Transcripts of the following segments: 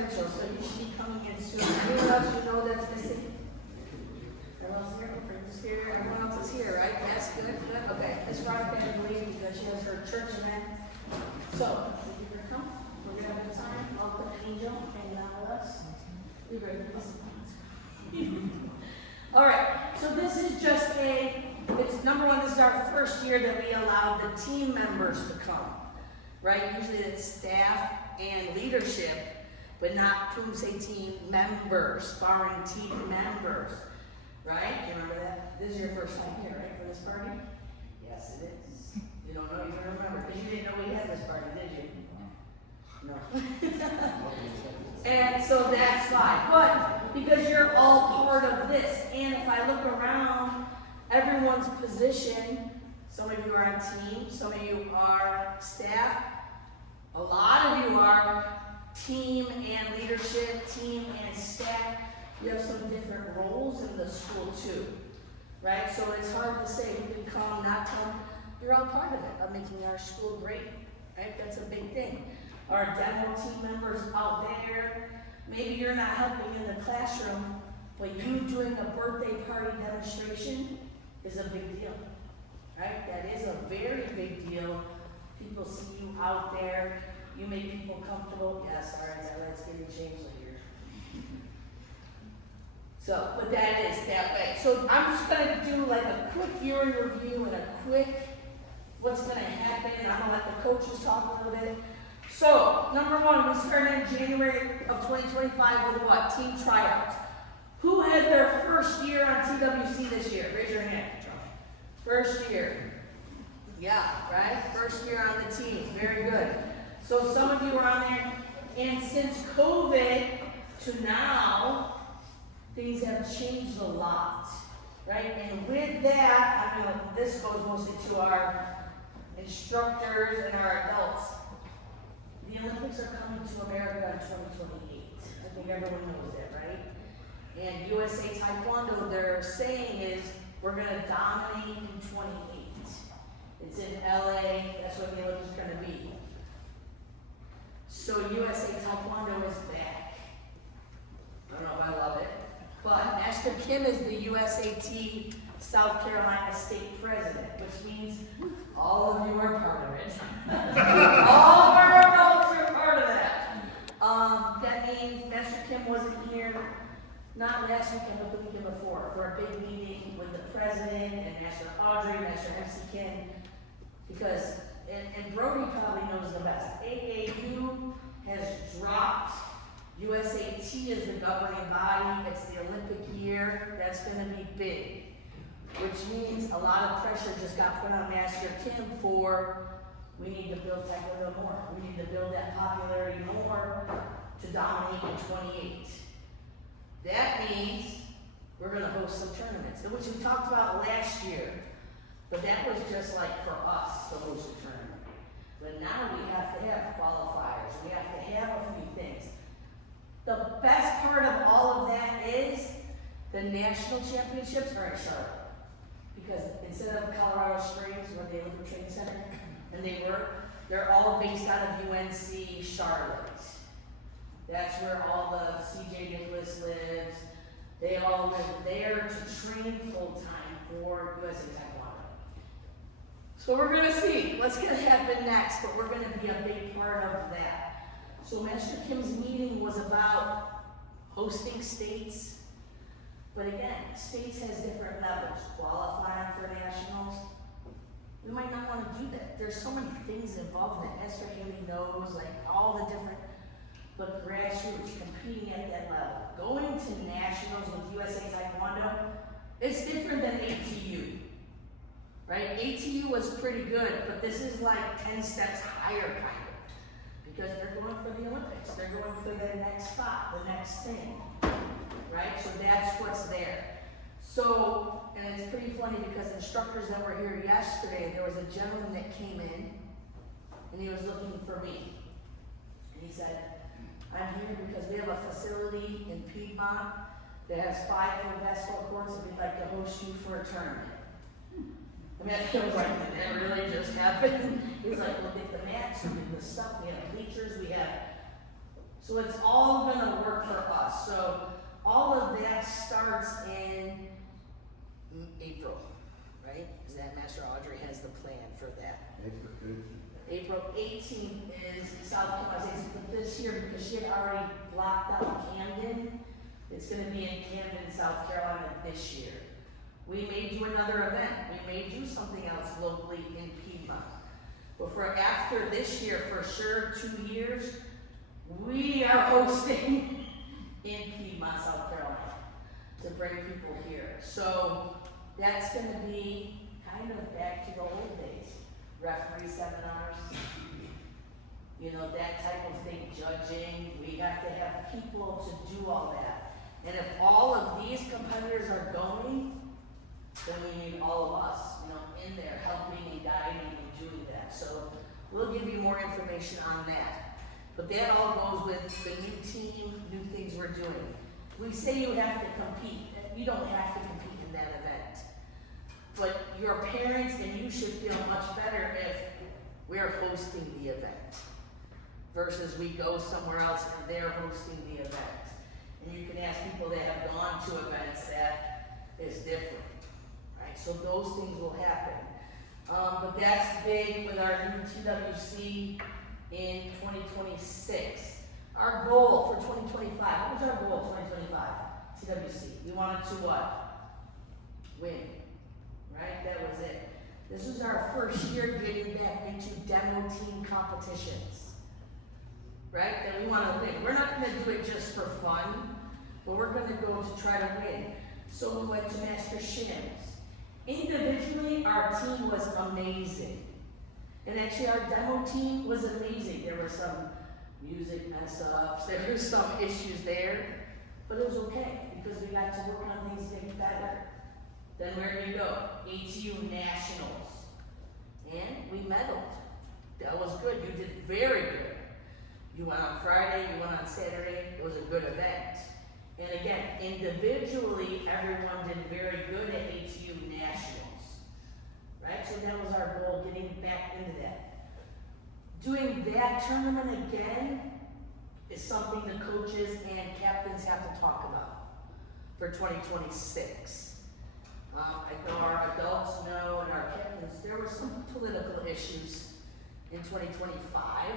Mitchell, so you should be coming in soon. Anyone else you know that's missing? Everyone else here? Friends is here? Everyone else is here, right? Yes, good, good. Okay, Ms. Veronica had to leave because she has her church event. So, if you can come, we're gonna have a time. I'll put Angel hanging out with us. We ready to listen. All right, so this is just it's number one, this is our first year that we allowed the team members to come, right? Usually it's staff and leadership, but not Poomsae team members, sparring team members, right? Do you remember that? This is your first time here, right, for this party? Yes, it is. You don't know, you don't remember, because you didn't know we had this party, did you? No. And so that's fine, but because you're all part of this, and if I look around everyone's position, some of you are on team, some of you are staff, a lot of you are team and leadership, team and staff. You have some different roles in the school too, right? So it's hard to say who can come, not come. You're all part of it, of making our school great, right? That's a big thing. Our demo team members out there, maybe you're not helping in the classroom, but you doing a birthday party demonstration is a big deal, right? That is a very big deal. People see you out there, you make people comfortable. Yeah, sorry, that's getting changed later. So, but that is that way. So I'm just gonna do like a quick year in review and a quick what's gonna happen. I'm gonna let the coaches talk a little bit. So, number one, we started in January of 2025 with what? Team tryouts. Who had their first year on TWC this year? Raise your hand. First year. Yeah, right? First year on the team. Very good. So some of you are on there. And since COVID to now, things have changed a lot. Right? And with that, this goes mostly to our instructors and our adults. The Olympics are coming to America in 2028. I think everyone knows that, right? And USA Taekwondo, they're saying is we're going to dominate in 28. It's in LA. That's what the Olympics are going to be. So USA Taekwondo is back. I don't know if I love it, but Master Kim is the USAT South Carolina State President, which means all of you are part of it. All of our adults are part of that. That means Master Kim wasn't here, not last weekend, but the weekend before, for a big meeting with the president and Master Audrey, Master MC Kim, because, and Brody probably knows the best, AAU has dropped, USAT is the governing body, it's the Olympic year, that's going to be big. Which means a lot of pressure just got put on Master Kim for, we need to build Taekwondo more. We need to build that popularity more to dominate in 28. That means we're going to host some tournaments, which we talked about last year. But that was just like for us to host a tournament. But now we have to have qualifiers. We have to have a few things. The best part of all of that is the national championships are in Charlotte. Because instead of Colorado Springs, where the Olympic Training Center, and they're all based out of UNC Charlotte. That's where all the CJ Nicholas lives. They all live there to train full time for USA Taekwondo. So we're gonna see what's gonna happen next, but we're gonna be a big part of that. So Master Kim's meeting was about hosting states. But again, states has different levels. Qualifying for nationals, we might not want to do that. There's so many things involved in it. Esther Haley knows, like all the different, but grassroots, competing at that level. Going to nationals with USA Taekwondo, it's different than ATU, right? ATU was pretty good, but this is like 10 steps higher kind of, because they're going for the Olympics. They're going for the next spot, the next thing. Right? So that's what's there. So, and it's pretty funny because instructors that were here yesterday, there was a gentleman that came in and he was looking for me. And he said, I'm here because we have a facility in Piedmont that has 5 full basketball courts and we'd like to host you for a tournament. I mean, I was like, did that really just happen? He was like, look at the mats, look at the stuff, we have bleachers, we have. So it's all going us. So all of that starts in April, right? Is that Master Audrey has the plan for that? April 18th is South Carolina, but this year, because she had already blocked out Camden, it's gonna be in Camden, South Carolina this year. We may do another event, we may do something else locally in Piedmont. But for after this year, for sure, 2 years, we are hosting in Piedmont, South Carolina, to bring people here. So that's gonna be kind of back to the old days. Referee seminars, you know, that type of thing, judging. We have to have people to do all that. And if all of these competitors are going, then we need all of us, you know, in there helping and guiding and doing that. So we'll give you more information on that. But that all goes with the new team, new things we're doing. We say you have to compete. You don't have to compete in that event. But your parents and you should feel much better if we're hosting the event versus we go somewhere else and they're hosting the event. And you can ask people that have gone to events that is different, right? So those things will happen. But that's big with our new TWC in 2026. Our goal for 2025, what was our goal in 2025? TWC, we wanted to what? Win. Right, that was it. This was our first year getting back into demo team competitions. Right, that we want to win. We're not going to do it just for fun, but we're going to go to try to win. So we went to Master Shims. Individually, our team was amazing. And actually our demo team was amazing. There were some music mess ups, there were some issues there, but it was okay because we got to work on things getting better. Then where did you go? ATU Nationals. And we medaled. That was good. You did very good. You went on Friday, you went on Saturday. It was a good event. And again, individually, everyone did very good at ATU Nationals. Right? So that was our goal, getting back into that. Doing that tournament again is something the coaches and captains have to talk about for 2026. I know our adults know and our captains, there were some political issues in 2025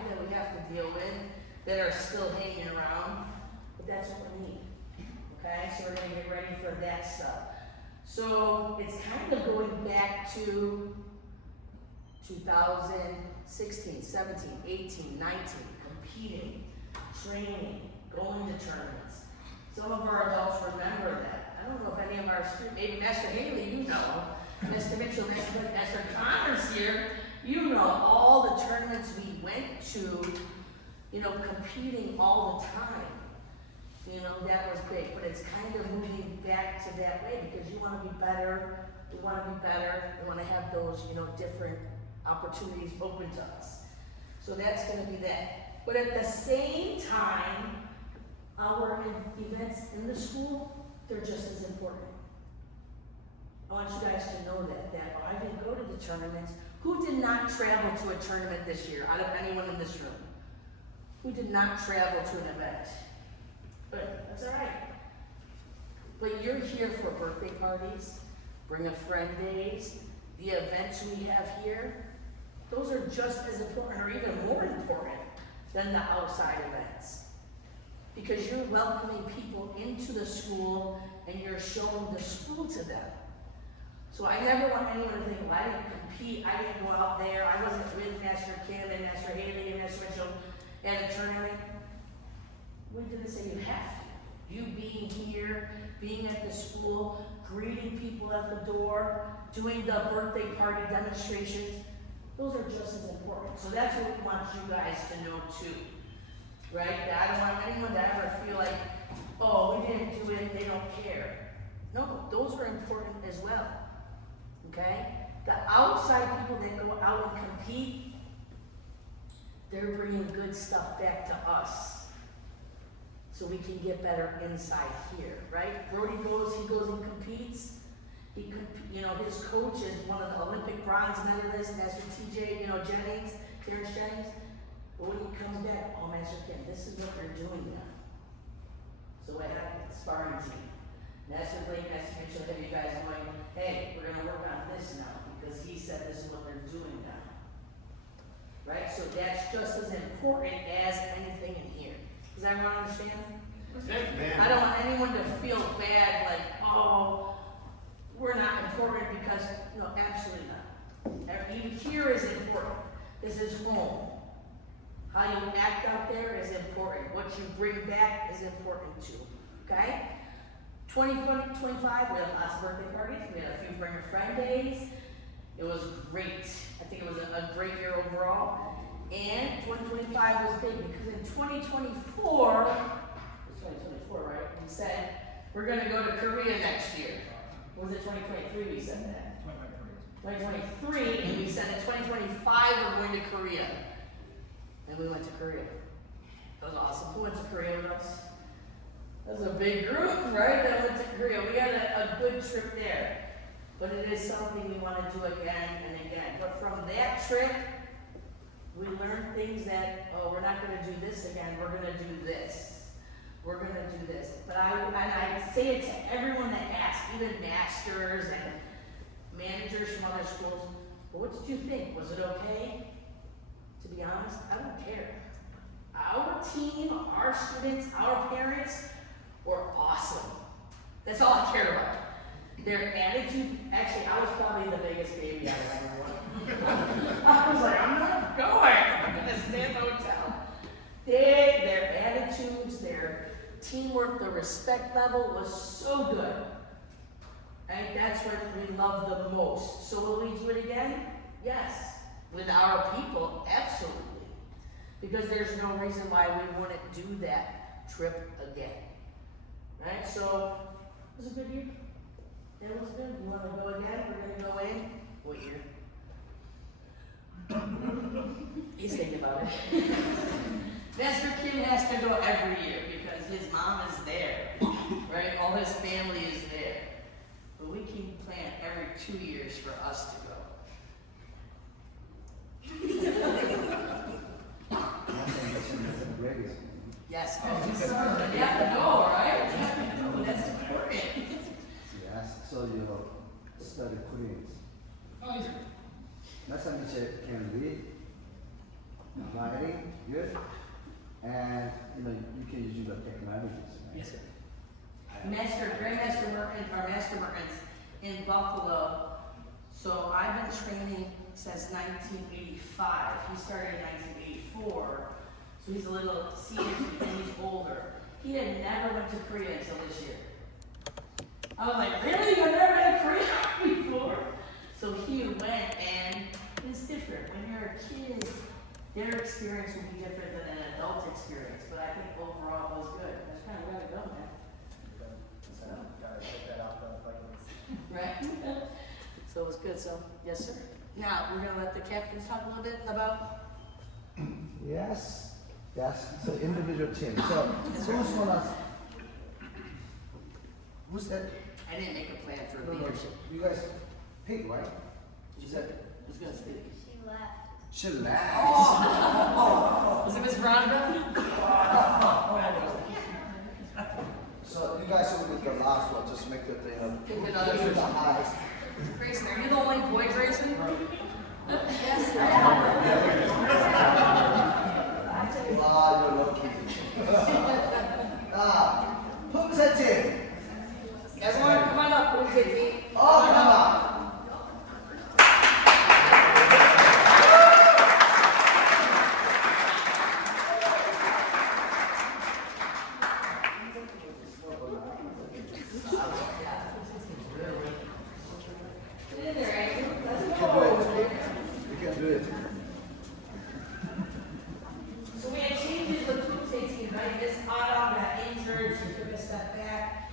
that we have to deal with that are still hanging around, but that's what we need, okay? So we're gonna get ready for that stuff. So it's kind of going back to 2016, 17, 18, 19, competing, training, going to tournaments. Some of our adults remember that. I don't know if any of our students, maybe Master Haley, you know, Mr. Mitchell, Master Connors here, you know all the tournaments we went to, you know, competing all the time. You know, that was great, but it's kind of moving back to that way because you want to be better, we want to be better, we want to have those, you know, different opportunities open to us. So that's going to be that. But at the same time, our events in the school, they're just as important. I want you guys to know that I didn't go to the tournaments. Who did not travel to a tournament this year, out of anyone in this room? Who did not travel to an event? But that's all right. But you're here for birthday parties, bring a friend days, the events we have here. Those are just as important or even more important than the outside events. Because you're welcoming people into the school and you're showing the school to them. So I never want anyone to think, well, I didn't compete, I didn't go out there, I wasn't with Master Kim and Master Haley and Master Mitchell at a tournament. We didn't say you have to. You being here, being at the school, greeting people at the door, doing the birthday party demonstrations, those are just as important. So that's what we want you guys to know too. Right? I don't want anyone to ever feel like, oh, we didn't do it, they don't care. No, those are important as well. Okay? The outside people that go out and compete, they're bringing good stuff back to us so we can get better inside here, right? Brody goes and competes. His coach is one of the Olympic bronze medalists, Master TJ, Terrence Jennings. But when he comes back, oh, Master Kim, this is what you're doing now. So what to have you guys going, hey, we're gonna work on this now, because he said this is what they're doing now. Right, so that's just as important as anything in here. Does everyone understand? I don't want anyone to feel bad, like, oh, we're not important because, no, absolutely not. Even here is important. This is home. How you act out there is important. What you bring back is important too, okay? 2025, we had lots of birthday parties. We had a few bring a friend days. It was great. I think it was a great year overall. And 2025 was big because in 2024, right? We said we're going to go to Korea next year. Or was it 2023 we said that? 2023, and we said in 2025 we're going to Korea. And we went to Korea. That was awesome. Who went to Korea with us? That was a big group, right? That went to Korea. We had a good trip there. But it is something we want to do again and again. But from that trip, we learned things that, oh, we're not going to do this again. We're going to do this. We're going to do this. But I say it to everyone that asks, even masters and managers from other schools, well, what did you think? Was it okay? To be honest, I don't care. Our team, our students, our parents were awesome. That's all I care about. Their attitude, actually, I was probably the biggest baby out of everyone. I was like, I'm not going. I'm going to stay in the hotel. Their attitudes, their teamwork, the respect level was so good. Right? That's what we love the most. So will we do it again? Yes. With our people, absolutely. Because there's no reason why we wouldn't do that trip again. Right? So, it was a good year. It was good. You want to go again? We're going to go in. What year? He's thinking about it. Master Kim has to go every year because his mom is there, right? All his family is there. But we can plan every 2 years for us to go. Yes, you have to go, right? You have to go. That's important. Yes, so you study Korean. Oh, yes. Last time you can read, writing, good, and you can use the technologies. Right? Yes, sir. Grandmaster Mertens in Buffalo. So I've been training since 1985. He started in 1984. So he's a little senior and he's older. He had never went to Korea until this year. I was like, really? You've never been to Korea before? So he went, and it's different. When you're a kid, their experience will be different than an adult experience. But I think overall it was good. That's kind of where to go, man. So, Gotta take that out the bucket list. right? So it was good. So, yes, sir. Now, we're going to let the captains talk a little bit about. Yes, so individual team. So who's gonna, who's that? I didn't make a plan for No, leadership. you guys pick, right? You said, who's going to speak? She left. She left. Was it Miss Veronica? So you guys will be the last one, just make the thing Pick up. another Who's the person. highest? Grayson, are you the only boy, Grayson? Yes, You're lucky. Pumse team. everyone, come on up, please, team. Oh, come on. You can do it. So we had changes with Pumse team, right? This autumn got injured, she took a step back.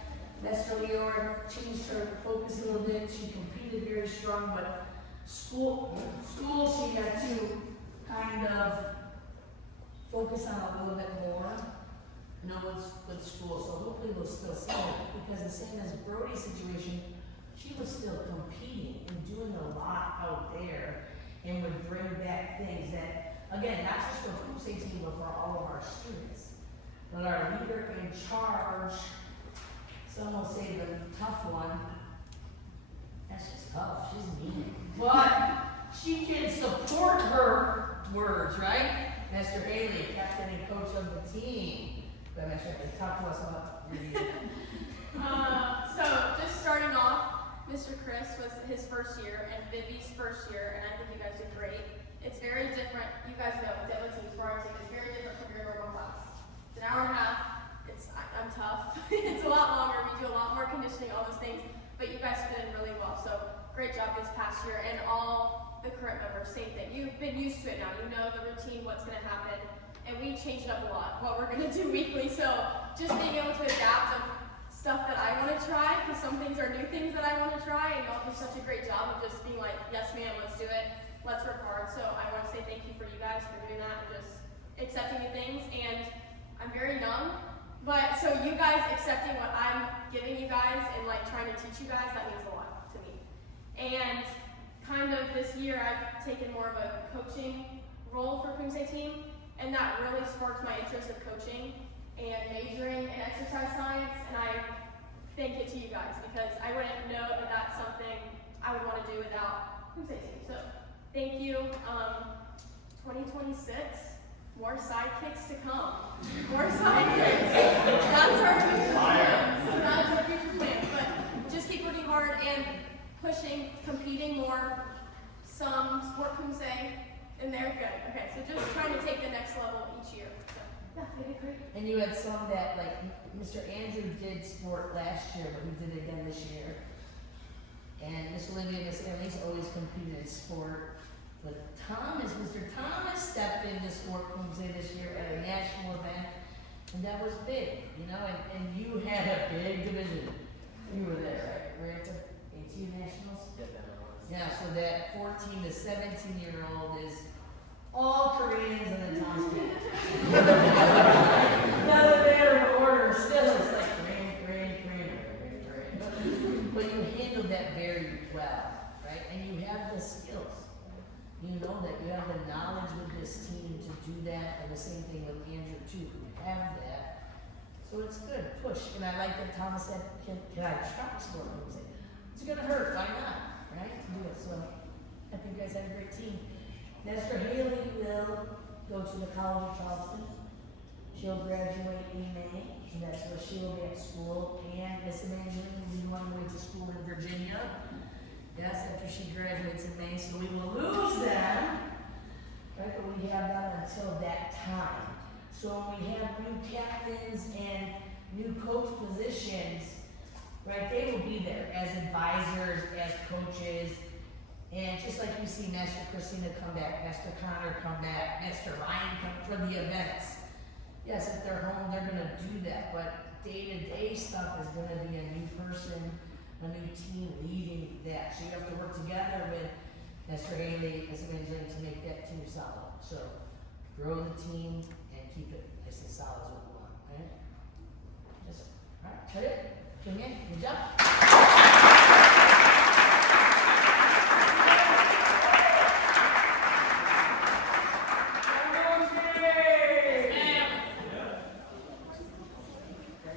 Esther Leor changed her focus a little bit. She competed very strong, but school she had to kind of focus on a little bit more. With school, so hopefully we'll still see it, because the same as Brody's situation, she was still competing and doing a lot out there, and would bring back things that, again, not just for Pumse team, but for all of our students. But our leader in charge, some will say the tough one, That's just tough. She's mean. But she can support her words, right? Master Haley, captain and coach of the team. But Master Haley, talk to us about your year. So just starting off, Mr. Chris was his first year and Vivi's first year, and I think you guys did great. It's very different. You guys know demo teams, varsity, it's very different from your normal class. It's an hour and a half. I'm tough. It's a lot longer. We do a lot more conditioning, all those things. But you guys fit in really well. So great job this past year, and all the current members, same thing. You've been used to it now. You know the routine, what's going to happen, and we changed up a lot what we're going to do weekly. So just being able to adapt of stuff that I want to try, because some things are new things that I want to try, and y'all do such a great job of just being like, yes ma'am, let's do it, let's work hard. So I want to say thank you for you guys for doing that and just accepting new things. And I'm very young, but so you guys accepting what I'm giving you guys and like trying to teach you guys, that means a lot to me. And kind of this year I've taken more of a coaching role for Kumse team, and that really sparked my interest of coaching and majoring in exercise science, and I thank it to you guys because I wouldn't know that that's something I would want to do without Kumse team. So thank you. 2026, more sidekicks to come. More sidekicks. That's our future plan. So that's our future plan. But just keep working hard and pushing, competing more. Some sport Kumse, and they're good. Okay, so just trying to take the next level each year. So, yeah, they did great. And you had some that, like, Mr. Andrew did sport last year, but he did it again this year. And Miss Olivia, Miss Emily's always competed in sport. But Mr. Thomas stepped into sport Kumse this year at a national event, and that was big, you know, and you had a big division. You were there, right? We're at the ATU Nationals? Yeah, so that 14 to 17-year-old is all Koreans and then Thomas Bennett. Doesn't matter what order, still it's like Korean. But you handled that very well, right? And you have the skills. You know that you have the knowledge with this team to do that, and the same thing with Andrew too. You have that. So it's good, push. And I like that Thomas said, can I try sport? It's gonna hurt, why not? Right? To do it. So I think you guys have a great team. Master Haley will go to the College of Charleston. She'll graduate in May, and that's where she will be at school. And Miss Evangeline will be going away to school in Virginia. Yes, after she graduates in May, so we will lose them. Right, but we have them until that time. So when we have new captains and new coach positions, right, they will be there as advisors, as coaches, and just like you see Master Christina come back, Master Connor come back, Master Ryan come for the events. Yes, if they're home, they're gonna do that, but day-to-day stuff is gonna be a new person, a new team leading that. So you have to work together with Master Haley, Miss Evangeline to make that team solid. So grow the team and keep it nice and solid is what we want, right? Just, all right, cut it. Come in, good job.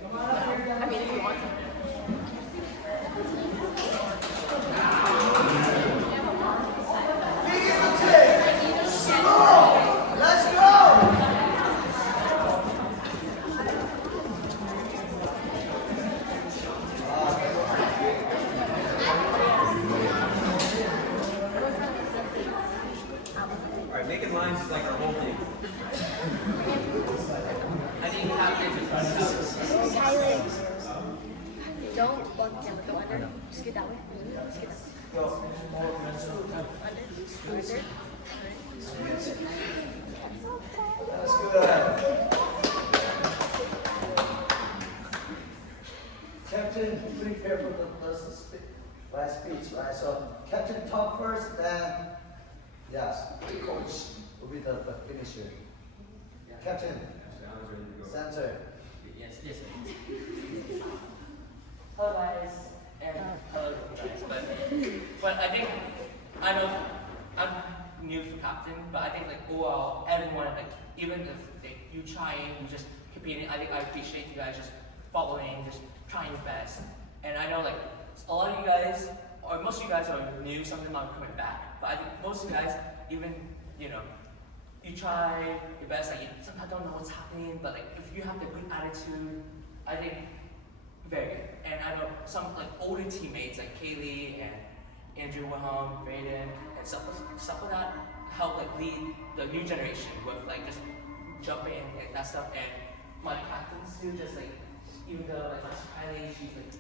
Come on up here, I mean, if you want to. Let's go! Alright, making lines is like our whole thing. I need captains. Tyler, don't bump him with the under. Just get that way. Just get that way. Under. That's good. Captain, prepare for the last speech, right? So captain talk first, then yes, the coach will be the finisher. Captain, center. Yes. Hello guys, and hello guys, but I think I'm new for captain, but I think like overall everyone, like even if you trying, you just competing, I think I appreciate you guys just following, just trying your best. And I know like a lot of you guys or most of you guys are new, some of them are coming back, but I think most of you guys, even, you know, you try your best, like you sometimes don't know what's happening, but like if you have the good attitude, I think very good. And I know some like older teammates like Kaylee and Andrew Wilhelm, Brayden, and stuff like that help like lead the new generation with like just jumping and that stuff. And my captains too, just like even though like Master Kylie, she's like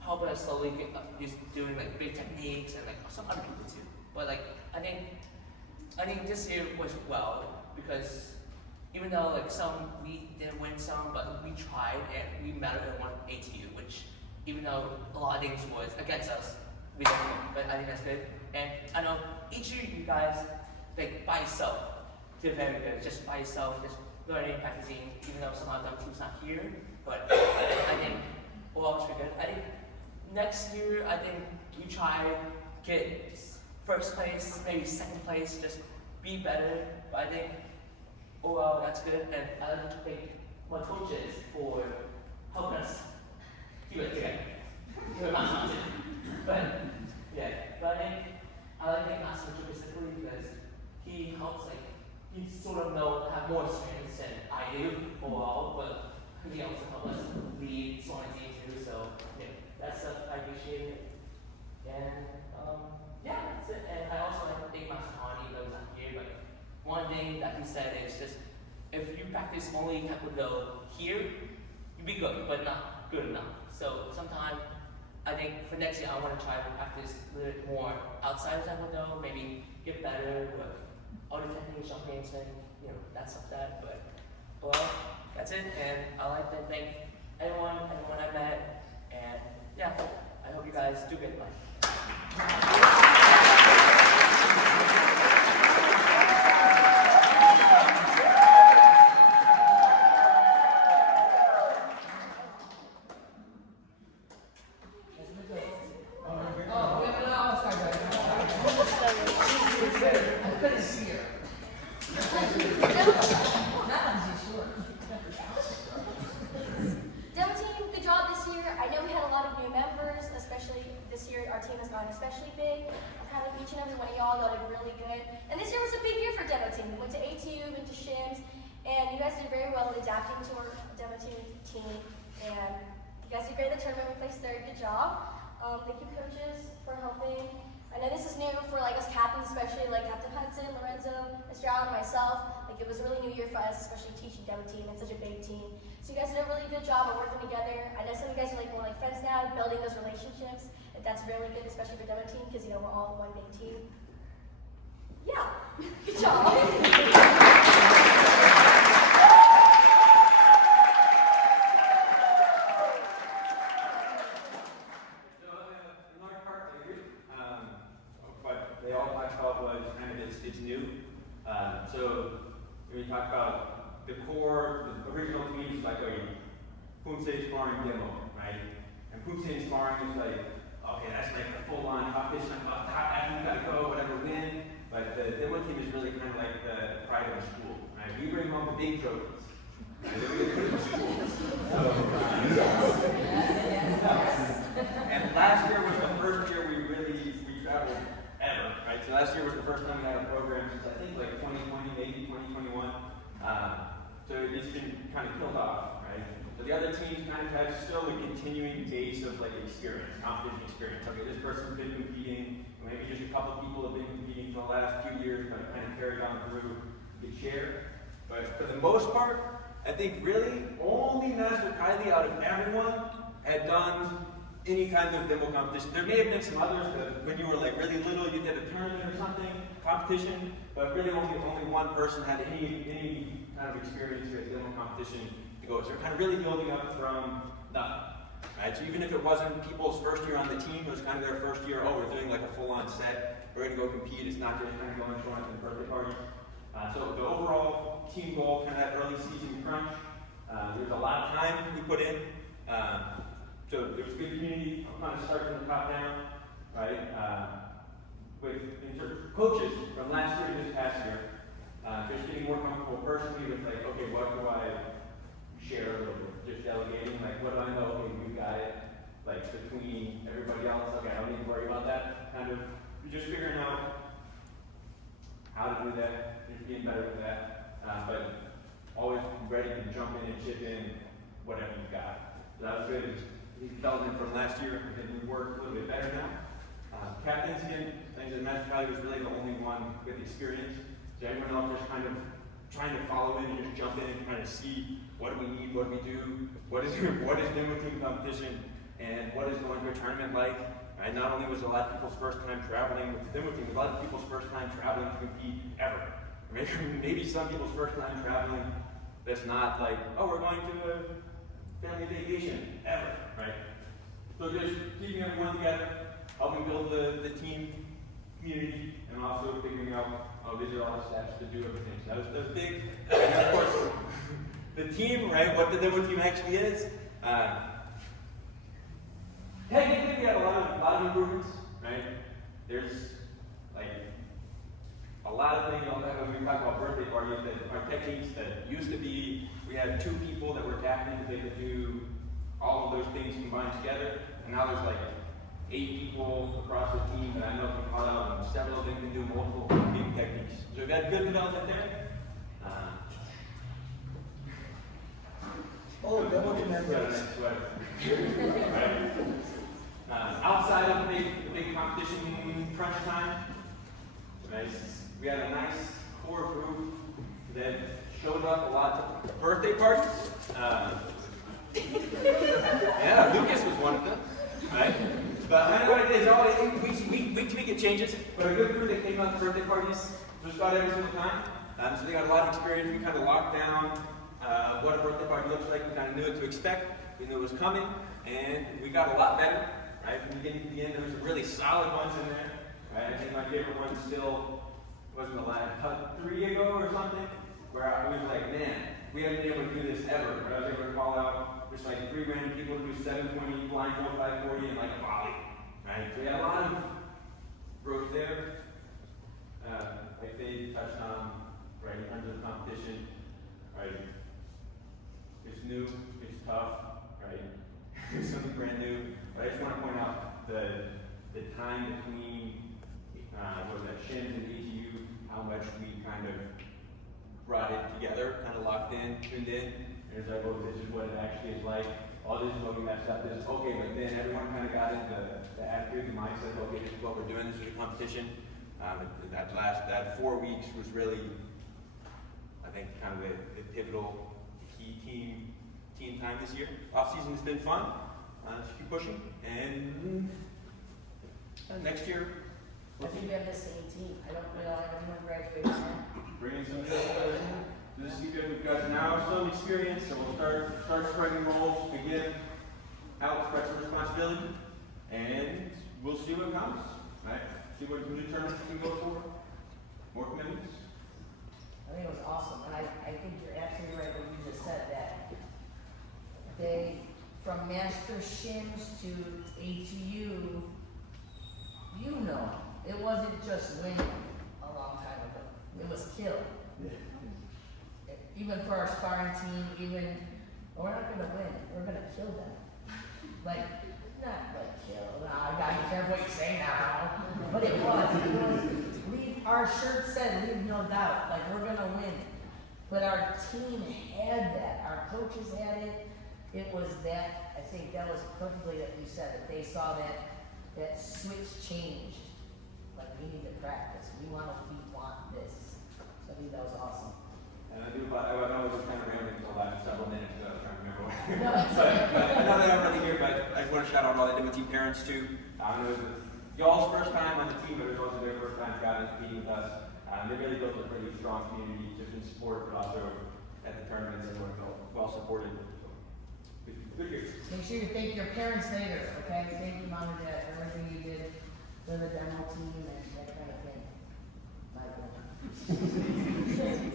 helping us slowly get up, just doing like big techniques and like some other people too. But like I think this year was well because even though like some we didn't win some, but we tried and we medaled in one ATU, which even though a lot of things was against us, we didn't win. But I think that's good. And I know each year you guys like by yourself did very good, just by yourself, just learning, practicing, even though some of them teams not here. But I think overall it's pretty good. I think next year I think we try get first place, maybe second place, just be better. But I think overall that's good, and I like to thank my coaches for helping us do it together. But yeah, but I think I like to thank Master specifically because he helps like he sort of have more experience than I do overall, but he also helps us lead Swan team too. So yeah, that's stuff I appreciate it. And yeah, that's it. And I also like to thank Master Hani, though he's not here, but one thing that he said is just if you practice only Taekwondo here, you'll be good, but not good enough. So sometimes I think for next year I want to try to practice a little bit more outside of Taekwondo, maybe get better with other techniques, jumping, and you know that stuff. But well, that's it. And I like to thank everyone I met, and yeah, I hope you guys do good in life. Demo team, good job this year. I know we had a lot of new members, especially this year. Our team has gotten especially big. I'm proud of each and every one of y'all. Y'all did really good. And this year was a big year for demo team. We went to ATU, went to Shims, and you guys did very well in adapting to our demo team. And you guys did great at the tournament. We placed third. Good job. Thank you, coaches, for helping. I know this is new for like us captains, especially like Captain Hudson, Lorenzo, Mr. Allen, myself. Like it was a really new year for us, especially teaching demo team. It's such a big team. So you guys did a really good job of working together. I know some of you guys are like more like friends now, building those relationships. And that's really good, especially for demo team, because you know we're all one big team. Yeah, good job. It's new. So when you talk about the core, the original teams like a Poomsae sparring demo, right? And Poomsae sparring is like, okay, that's like a full-on competition, top athlete, gotta go, whatever, win. But the demo team is really kind of like the pride of the school, right? We bring home the big trophies. Right? Then we get put in the school. And last year was the first year we traveled ever, right? So last year was the first time we had a program since I think like 2020, maybe 2021. So it's been kind of killed off, right? So the other teams kind of have still a continuing base of like experience, competition experience. Okay, this person's been competing, maybe just a couple people have been competing for the last few years, but kind of carried on through the share. But for the most part, I think really only Master Kylie out of everyone had done any kind of demo competition. There may have been some others that when you were like really little, you did a tournament or something, competition, but really only one person had any kind of experience with demo competition to go. So they're kind of really building up from nothing. Right? So even if it wasn't people's first year on the team, it was kind of their first year, oh, we're doing like a full-on set, we're gonna go compete, it's not just kind of going showing to the birthday party. So the overall team goal, kind of that early season crunch, there was a lot of time we put in. So there was good community. I'm kind of starting from the top down, right? In terms of coaches from last year to this past year, just getting more comfortable personally with like, okay, what do I share a little bit? Just delegating, like, what do I know? Okay, you got it. Like between everybody else, okay, I don't need to worry about that. just figuring out how to do that, just getting better with that, but always ready to jump in and chip in whatever you've got. So that was good. Development from last year, I think we work a little bit better now. Captains again, I think the Master Valley was really the only one with experience. So everyone else just kind of trying to follow in and just jump in and kind of see what do we need, what do we do, what is demo team competition, and what is going to a tournament like. Right? Not only was it a lot of people's first time traveling with the demo team, but a lot of people's first time traveling to compete ever. Maybe some people's first time traveling that's not like, oh, we're going to a family vacation ever, right? So just keeping everyone together, helping build the team community, and also figuring out, oh, these are all the steps to do everything. So that was big. And of course, the team, right? What the demo team actually is. Technically, we had a lot of improvements, right? There's like a lot of things. When we talk about birthday parties, that our techniques that used to be, we had 2 people that were captains. They could do all of those things combined together, and now there's like 8 people across the team that I know can call out, and several of them can do multiple game techniques. So we've had good development there. Oh, demo team members. Outside of the big competition crunch time, right, we had a nice core group that showed up a lot to birthday parties. Yeah, Lucas was one of them, right? But I know what it is, we tweak it changes, but a good crew that came out to birthday parties just about every single time. So they got a lot of experience. We kind of locked down what a birthday party looks like. We kind of knew what to expect. We knew it was coming, and we got a lot better. Right, from the beginning to the end, there was some really solid ones in there. Right, I think my favorite one still wasn't the last 3 ago or something, where I was like, man, we haven't been able to do this ever. Right? I was able to call out just like 3 random people to do 720, blindfold 540, and like volley. Right, so we had a lot of growth there. Like they touched on, right, in terms of competition. Right, it's new, it's tough. Right, it's something brand new. But I just want to point out the time between what was that, Shims and ETU, how much we kind of brought it together, kind of locked in, tuned in. And it's like, oh, this is what it actually is like. Oh, this is what we messed up. This is okay, but then everyone kind of got into the attitude, the mindset. Okay, this is what we're doing. This is a competition. That 4 weeks was really, I think, kind of the pivotal key team time this year. Off season has been fun. Let's keep pushing, and next year, I think we have the same team. I don't know anyone graduated now. bringing some good. This is good. We've got now some experience, so we'll start spreading roles, begin out, spread some responsibility, and we'll see what comes. Right? See what new tournaments we can go for. More commitments. I think it was awesome, and I think you're absolutely right when you just said that. From Master Shims to ATU, you know, it wasn't just winning a long time ago. It was kill. Even for our sparring team, we're not gonna win, we're gonna kill them. Like, not like kill, I gotta be careful what you say now. But it was, our shirt said, leave no doubt, like we're gonna win. But our team had that, our coaches had it. It was that, I think that was perfectly that you said, that they saw that switch changed. Like, we need to practice, we want this. So I think that was awesome. And I know it was kind of rambling until about several minutes ago. I was trying to remember what. No, it's but I know they aren't really here, but I just want to shout out all the demo team parents too. I know it was y'all's first time on the team, but it was also their first time competing with us. They really built a pretty strong community, just in support, but also at the tournaments, everyone felt well supported. Good year. Make sure you thank your parents later, okay? Thank you, mom and dad, for everything you did for the demo team and that kind of thing.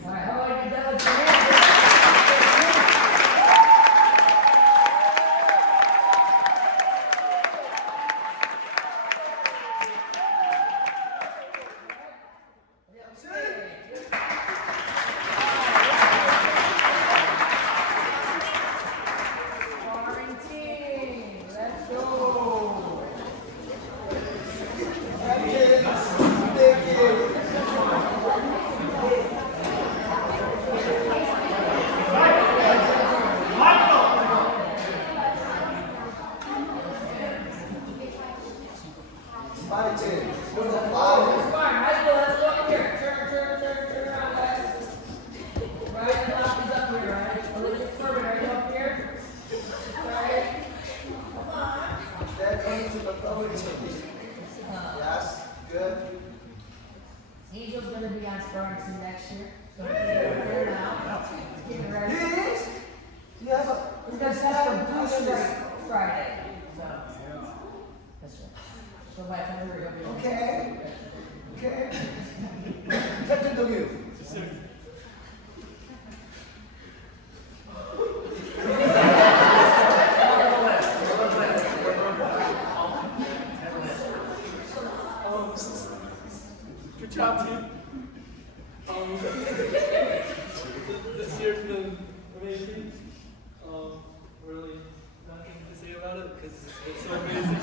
All right, how about you demo team? Captain, sparring team next year. So get there now. Get ready. Yes. Do you have a? We're gonna test for Blue Strike Friday. So that's right. So by February he'll be Okay. Okay. Captain W. Good job, team. This year's been amazing. Really nothing to say about it because it's so amazing.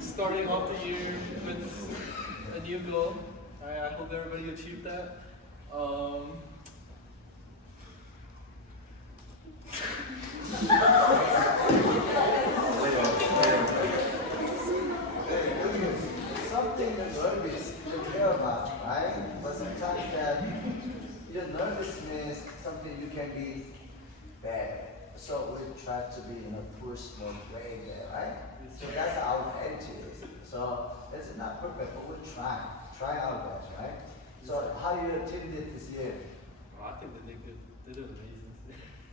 Starting off the year with a new goal. I hope everybody achieved that. Something that nervous you care about, right? But sometimes that your nervousness something you can be bad. So we try to be in a push mode way there, right? So that's our attitude. So it's not perfect, but we're try our best, right? So how your team did this year? I think that they did amazing.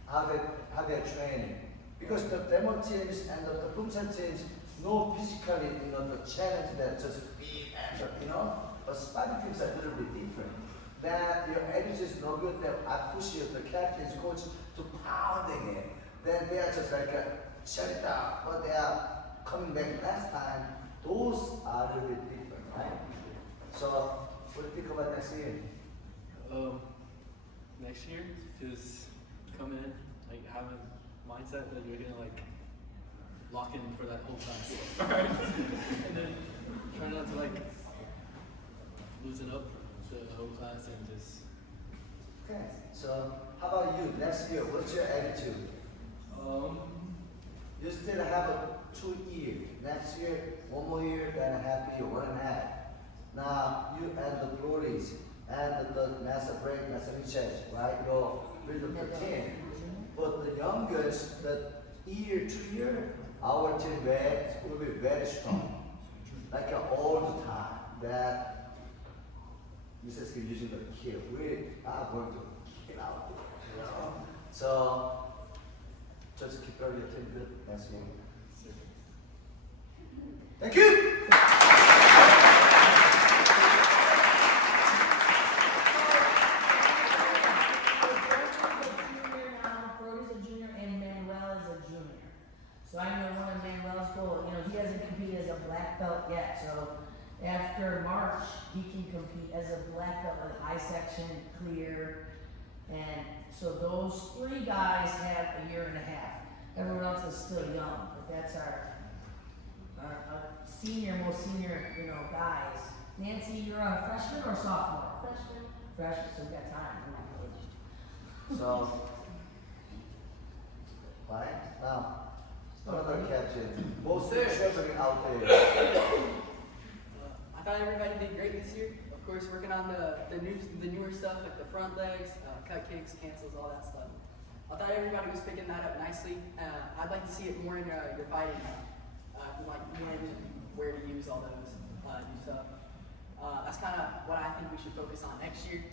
How they're training? Because the demo teams and the Pumsan teams know physically, the challenge that just be and but sparring teams are a little bit different. Then your attitude is no good. That I push you, the captain's coach, to pounding it. Then they are just like shut it down, but they are coming back next time. Those are a little bit different, right? So what do you think about next year? Next year, just come in, like have a mindset that you're gonna like lock in for that whole class. And then try not to like loosen up the whole class and just Okay. So how about you? Next year, what's your attitude? You still have a 2 year. Next year, 1 more year, then a half year, 1.5. Now you and the glories and the master break, master recharge, right? You'll build up the team. But the youngest, the year, 2 year, our team will be very strong. Like all the time. That Mrs. Kim using the kill. We are going to kill out. So just keep your team good next year. Thank you. So I know one of Manuel's goals, he hasn't competed as a black belt yet, so after March, he can compete as a black belt with high section, clear, and so those 3 guys have a year and a half. Everyone else is still young, but that's our senior, most senior, guys. Nancy, you're a freshman or sophomore? Freshman. Freshman, so we got time. So, right now. Another captain. Most traveling out there. I thought everybody did great this year. Of course, working on the newer stuff like the front legs, cut kicks, cancels, all that stuff. I thought everybody was picking that up nicely. I'd like to see it more in your fighting, like when, where to use all those new stuff. That's kind of what I think we should focus on next year.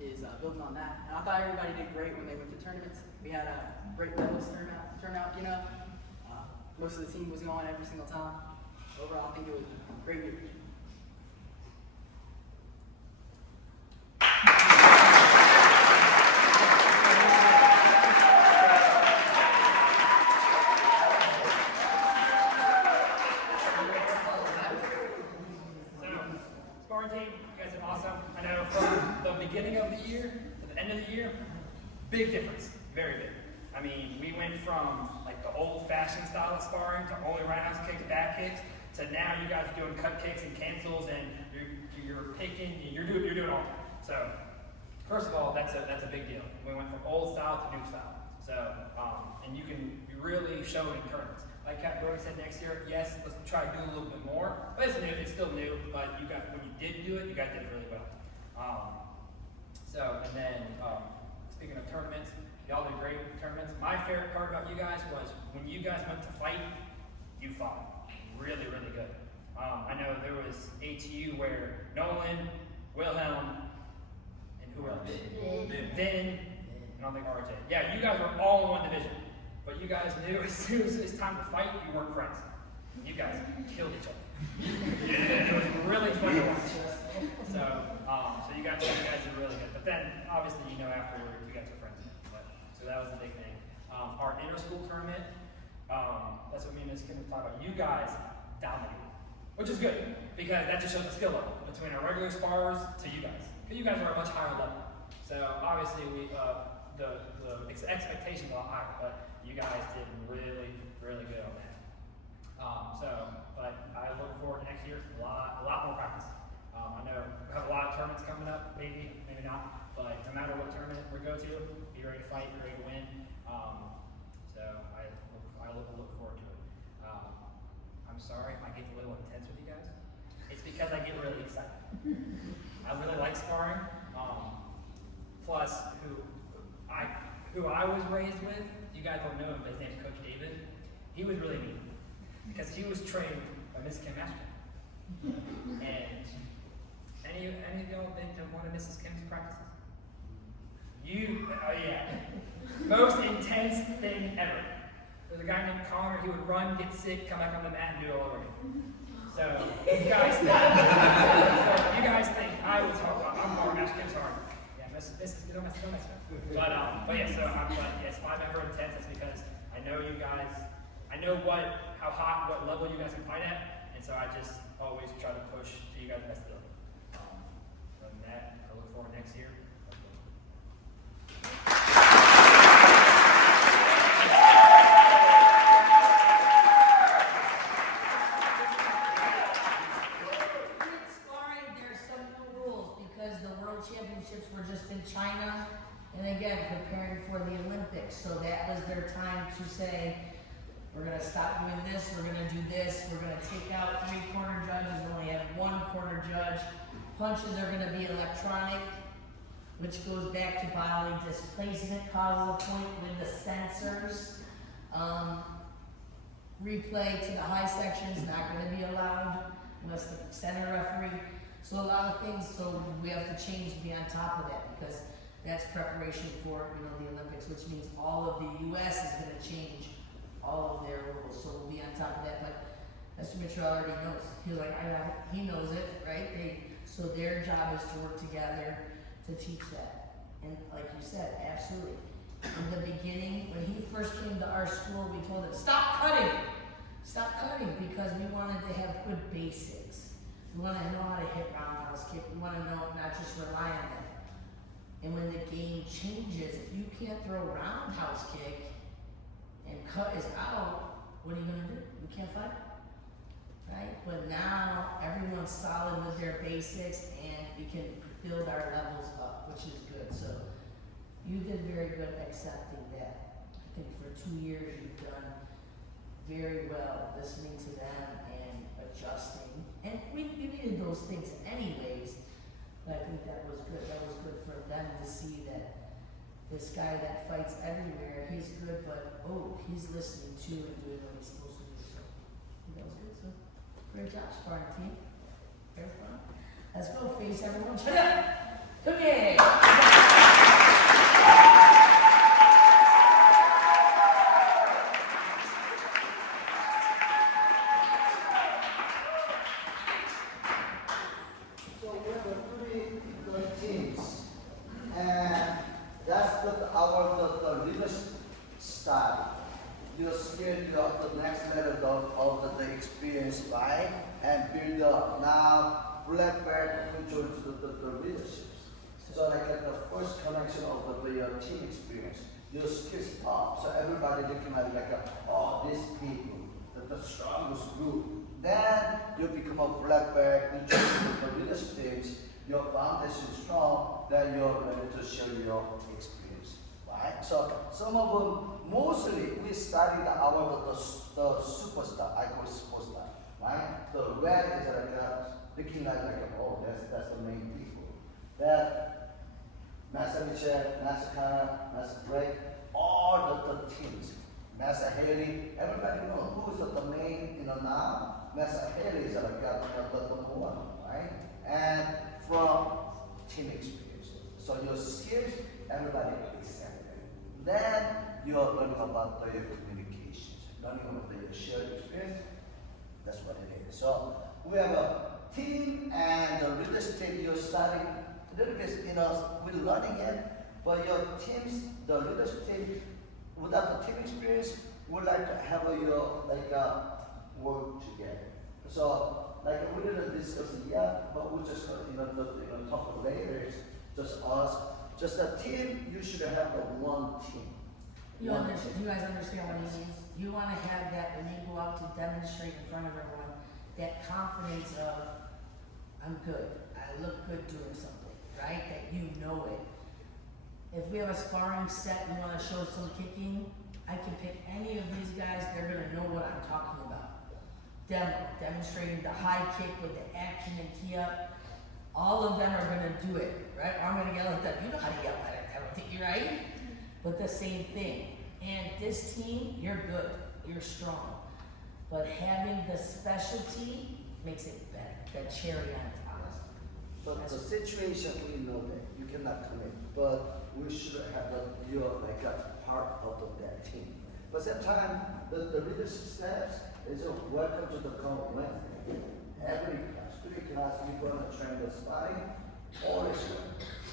Is building on that. And I thought everybody did great when they went to tournaments. We had a great doubles turnout. Most of the team was going every single time. Overall, I think it was a great year. Sparring team, you guys are awesome. I know from the beginning of the year to the end of the year, big difference, very big. I mean, we went from like the old-fashioned style of sparring to only roundhouse kicks, back kicks, to now you guys are doing cut kicks and cancels, and you're picking, you're doing all that. So, first of all, that's a big deal. We went from old style to new style. So, and you really show it in tournaments. Like Captain Brody said, next year, yes, let's try to do a little bit more. But it's new, it's still new, but when you did do it, you guys did it really well. And then speaking of tournaments, Y'all did great tournaments. My favorite part about you guys was when you guys went to fight, you fought really, really good. I know there was ATU where Nolan, Wilhelm, and who else? Din, and I don't think RJ. Yeah, you guys were all in one division, but you guys knew as soon as it's time to fight, you weren't friends. You guys killed each other. It was really fun to watch. So you guys are really good. But then, obviously, you know, afterwards, you guys are friends. So that was a big thing. Our inter-school tournament, that's what me and Ms. Kim were talking about. You guys dominated, which is good, because that just shows the skill level between our regular sparrers to you guys. Because you guys are a much higher level. So obviously, the expectations are a lot higher, but you guys did really, really good on that. But I look forward to next year, a lot more practice. I know we have a lot of tournaments coming up, maybe not, but no matter what tournament we go to, be ready to fight, be ready to win. So I look forward to it. I'm sorry if I get a little intense with you guys. It's because I get really excited. I really like sparring. Plus, who I was raised with, you guys don't know him, but his name's Coach David. He was really mean because he was trained by Miss Kim Ashton. And any of y'all been to one of Mrs. Kim's practices? Oh yeah. Most intense thing ever. There's a guy named Connor, he would run, get sick, come back on the mat and do it all over again. So you guys think I was hard. I'm hard, Master Kim's hard. Yeah, Mrs. Don't mess with me. But yeah, it's 5-member intense. That's because I know you guys, I know what level you guys can fight at, and so I just always try to push to you guys' best ability. Other than that, I look forward to next year. Championships were just in China, and again, preparing for the Olympics. So that was their time to say, we're going to stop doing this, we're going to do this, we're going to take out 3 corner judges, we only have 1 corner judge. Punches are going to be electronic, which goes back to bodily displacement, causes a point with the sensors. Replay to the high section is not going to be allowed unless the center referee. So a lot of things, so we have to change to be on top of that, because that's preparation for, the Olympics, which means all of the U.S. is going to change all of their rules. So we'll be on top of that. But Mr. Mitchell already knows. He's like, he knows it, right? So their job is to work together to teach that. And like you said, absolutely. In the beginning, when he first came to our school, we told him, stop cutting, because we wanted to have good basics. We want to know how to hit roundhouse kick. We want to know, not just rely on that. And when the game changes, if you can't throw roundhouse kick and cut is out, what are you going to do? You can't fight, right? But now everyone's solid with their basics, and we can build our levels up, which is good. So you did very good accepting that. I think for 2 years you've done very well listening to them and adjusting. And we needed those things anyways, but I think that was good. That was good for them to see that this guy that fights everywhere, he's good, but he's listening to and doing what he's supposed to do. So that was good. So great job, sparring team. Very fun. Let's go face everyone. Okay. Right? And build up. Now, black belt controls the leadership. So like the first connection of the team experience, your skills up. So everybody looking at these people, the strongest group. Then you become a black belt, control the leadership teams, your foundation is strong, then you're ready to share your experience. Right? So some of them, mostly we studied the superstar, I call it superstar. Right? The red is looking like that's the main people. That Master Michel, Master Kana, Master Drake, all the teams. Massa Haley, everybody knows who is the main, now. Massa Haley is like the number one, right? And from team experience. So your skills, everybody accept it. Then you're learning about your communications, learning about your shared experience. That's what it is. So we have a team and the real estate you're starting a little bit, we're learning it, but your teams, the real estate, without the team experience, would like to have your work together. So we didn't discuss it yet, but we're just talk later. Just us, just a team. You should have one team. You guys understand what he means? You want to have that when you go out to demonstrate in front of everyone, that confidence of, I'm good, I look good doing something, right? That you know it. If we have a sparring set and you want to show some kicking, I can pick any of these guys, they're going to know what I'm talking about. Demonstrating the high kick with the action and key up. All of them are going to do it, right? I'm going to yell at them. You know how to yell at it, right? But the same thing. And this team, you're good, you're strong. But having the specialty makes it better, the cherry on top. But the situation, we know that you cannot come in, but we should have you're like a part of that team. But at that time, the leadership staff is welcome to the come Wednesday. Every class, 3 class, we're going to train the sparring, always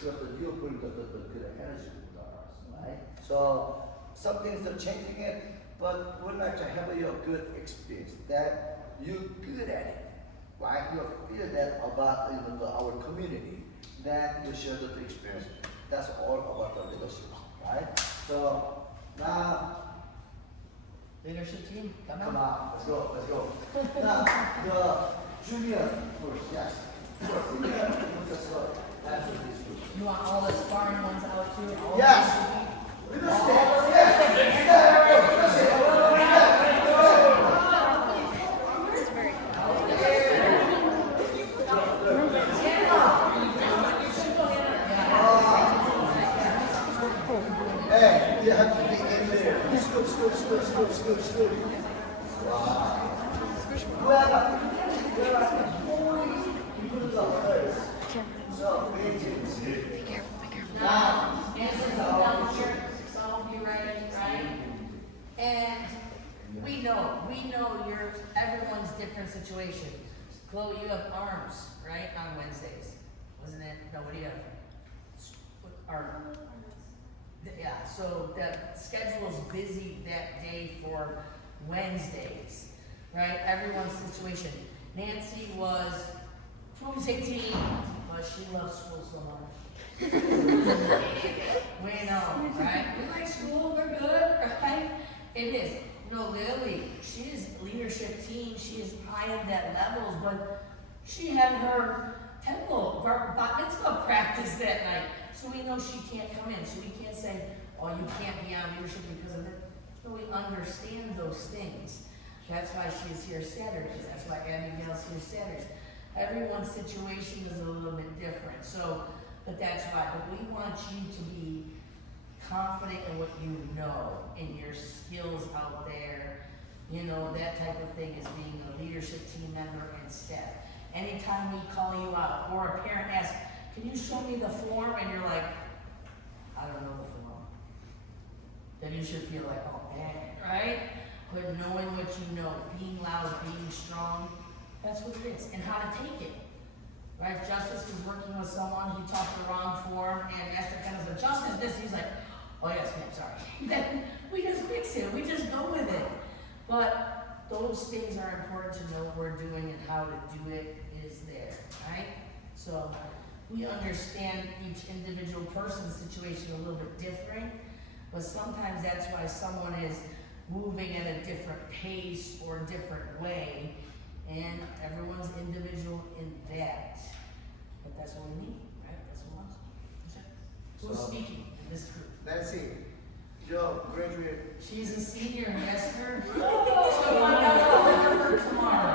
because you bring the good energy with us, right? So some things are changing it, but we'd like to have your good experience that you're good at it, right? You feel that about our community, then you share the experience. That's all about the leadership, right? So now, Leadership team, come on, let's go. Now, the junior first, yes. First, junior, we'll just go after this group. you want all the sparring ones out too? All Yes. Hey, you have to be in there. Scoop. Wow. So, be careful. Now, answers down here, so be ready, right? And we know you're everyone's different situation. Chloe, you have arms, right, on Wednesdays, wasn't it? No, what do you have? Arm. Yeah, so the schedule's busy that day for Wednesdays, right? Everyone's situation. Nancy was Tuesday team, but she loves school so much. We know, right? We like school, we're good, right? It is. No, Lily, she is leadership team, she is high in that levels, but she had her temple, bat mitzvah practice that night. So we know she can't come in. So we can't say, oh, you can't be on leadership because of it. So we understand those things. That's why she is here Saturdays. That's why Abigail's here Saturdays. Everyone's situation is a little bit different. So, but that's why. But we want you to be confident in what you know, in your skills out there. You know, that type of thing is being a leadership team member and staff. Anytime we call you out, or a parent asks, can you show me the form? And you're like, I don't know the form. Then you should feel like, oh man, right? But knowing what you know, being loud, being strong, that's what it is. And how to take it. Right? Justice was working with someone, he talked the wrong form, and Master Ken was like, Justice this, he's like, oh yes, ma'am, sorry. Then we just fix it, we just go with it. But those things are important to know what we're doing and how to do it is there, right? So we understand each individual person's situation a little bit different, but sometimes that's why someone is moving at a different pace or a different way, and everyone's individual in that. But that's what we need, right? That's what we want. Who's speaking in this group? Nancy, your graduate. She's a senior, yes, sir. She'll find out for tomorrow.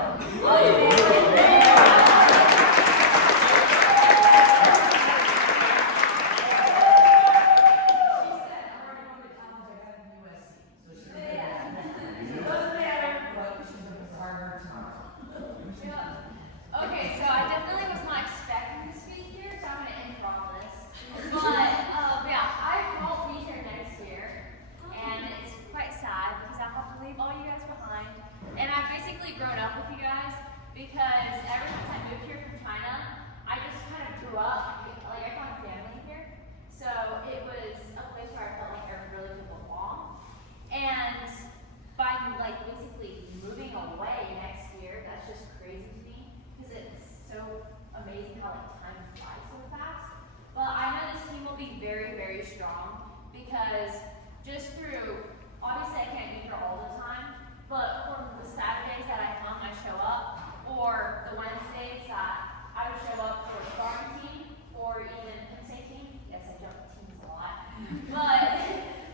amazing how like time flies so fast. But I know this team will be very, very strong because just through, obviously I can't be here all the time, but from the Saturdays that I come, I show up, or the Wednesdays that I would show up for a sparring team, or even say team. Yes, I jump teams a lot. But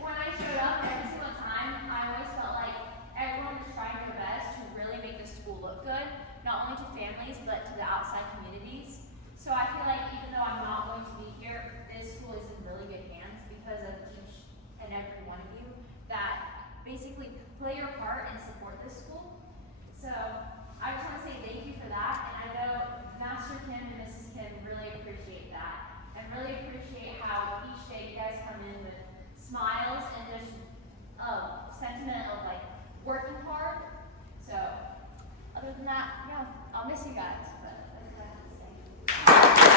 when I showed up every single time, I always felt like everyone was trying their best to really make the school look good, not only to families, but to the outside communities. So I feel like even though I'm not going to be here, this school is in really good hands because of each and every one of you that basically play your part and support this school. So I just want to say thank you for that, and I know Master Kim and Mrs. Kim really appreciate that, and really appreciate how each day you guys come in with smiles and just sentiment of like working hard. So other than that, yeah, I'll miss you guys, but that's what I have to say.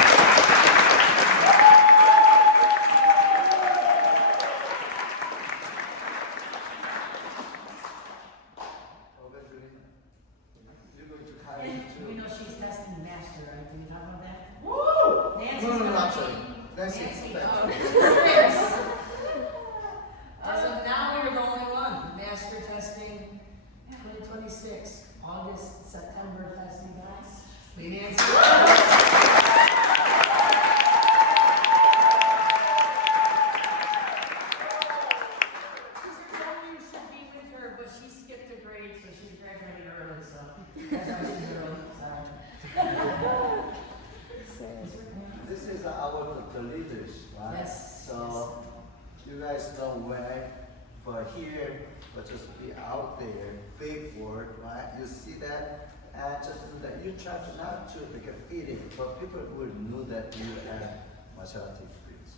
You're going to carry And too. we know she's testing master, right? Did we talk about that? Woo! Nancy's No, I'm gonna sorry. be- Nancy, Nancy, thank you. As of now, we're the only one. Master testing 2026, August, September testing, guys. We Nancy. Sister told me you should be with her, but she skipped a grade, so she's graduating early, so that's why she's early. Sorry. This is the leaders, right? Yes, So you guys know where, but here, but just be out there, big word, right? You see that, and just do that. You try to not to make a feeling, but people will know that you have martial arts experience,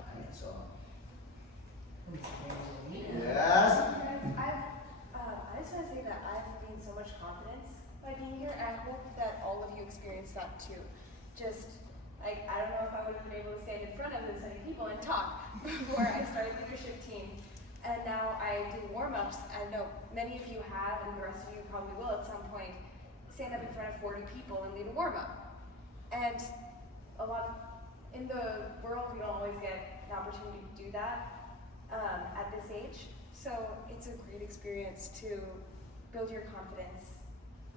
right? So yes. I just want to say that I've gained so much confidence by being here, and I hope that all of you experience that too. Just like, I don't know if I would have been able to stand in front of this many people and talk before I started leadership team. And now I do warm-ups. I know many of you have, and the rest of you probably will at some point, stand up in front of 40 people and lead a warm-up. And in the world, we don't always get the opportunity to do that at this age. So it's a great experience to build your confidence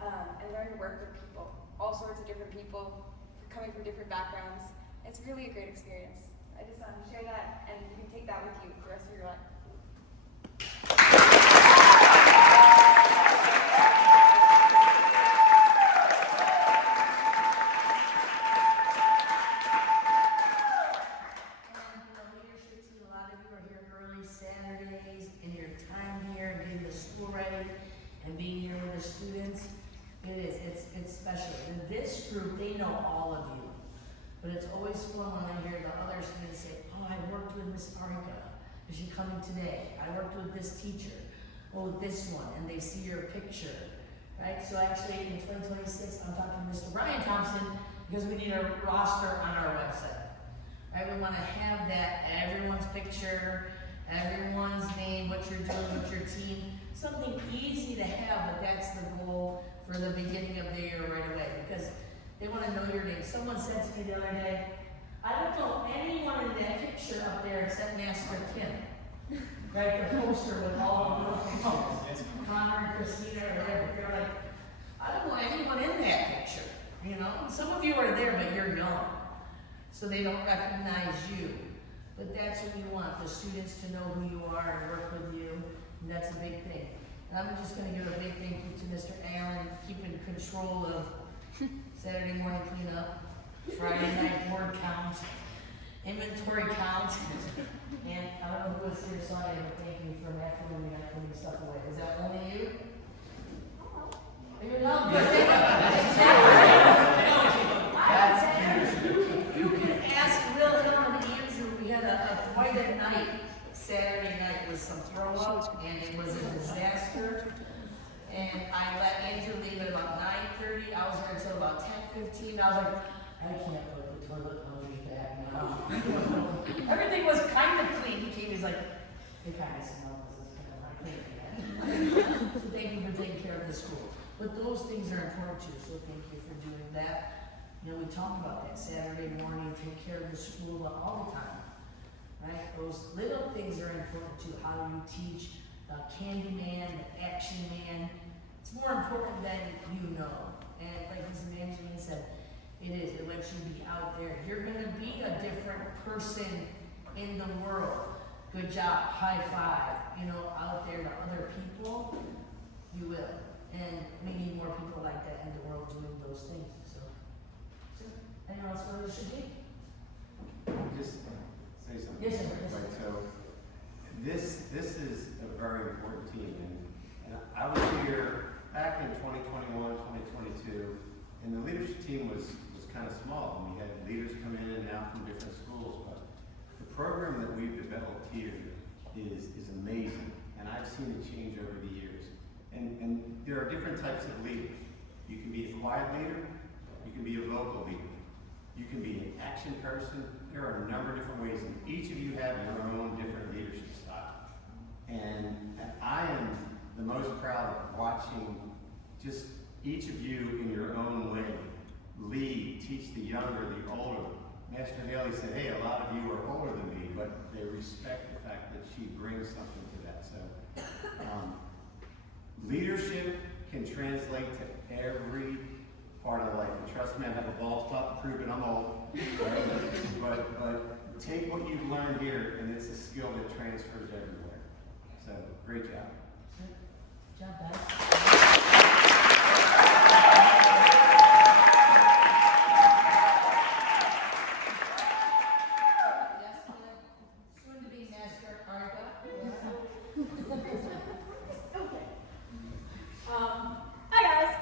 and learn to work with people, all sorts of different people, coming from different backgrounds. It's really a great experience. I just want to share that, and you can take that with you for the rest of your life. And the leadership team, a lot of you are here early Saturdays, in your time here, and getting the school ready, and being here with the students. It's special. And this group, they know all of you. But it's always fun when I hear the other students say, oh, I worked with Miss Arika. Is she coming today? I worked with this teacher. Oh, this one. And they see your picture. Right? So actually, in 2026, I'm talking to Mr. Ryan Thompson because we need a roster on our website. Right? We want to have that, everyone's picture, everyone's name, what you're doing with your team. Something easy to have, but that's the goal for the beginning of the year right away, because they want to know your name. Someone said to me the other day, I don't know anyone in that picture up there except Master Kim. Right, the poster with all the little pictures. Connor and Christina are there, but they're like, I don't know anyone in that picture. You know, some of you are there, but you're young, so they don't recognize you. But that's what you want, the students to know who you are and work with you, and that's a big thing. And I'm just going to give a big thank you to Mr. Allen, keeping control of Saturday morning cleanup, Friday night board count, inventory count, and I don't know who was here Sunday, but thank you for after we got putting stuff away. Is that only you? You're not good. You can ask Wilhelm and Andrew. We had quite a night, Saturday night, with some throw up, and it was a disaster. And I let Andrew leave at about 9:30. I was there until about 10:15. I was like, I can't put the toilet closures back now. Everything was kind of clean. He came, he's like, it kind of smells. This is kind of not clean again. So thank you for taking care of the school. But those things are important too, so thank you for doing that. You know, we talk about that Saturday morning, take care of the school all the time, right? Those little things are important too. How you teach the candy man, the action man. It's more important than you know. And like Ms. Evangeline said, it is. It lets you be out there. You're going to be a different person in the world. Good job, high five, you know, out there to other people. You will. And we need more people like that in the world doing those things. So anyone else feel this should be? Just say something. Yes, sir. Right, so this is a very important team, and I was here back in 2021, 2022, and the leadership team was kind of small, and we had leaders come in and out from different schools, but the program that we've developed here is amazing, and I've seen it change over the years. And there are different types of leaders. You can be a quiet leader, you can be a vocal leader, you can be an action person. There are a number of different ways, and each of you have your own different leadership style. And I am the most proud of watching just each of you in your own way lead, teach the younger, the older. Master Haley said, hey, a lot of you are older than me, but they respect the fact that she brings something to that. So leadership can translate to every part of life. And trust me, I have a bald spot to prove it, I'm old. Right? But take what you've learned here, and it's a skill that transfers everywhere. So, great job. Good job, guys. Soon to be Master Arga. Hi guys.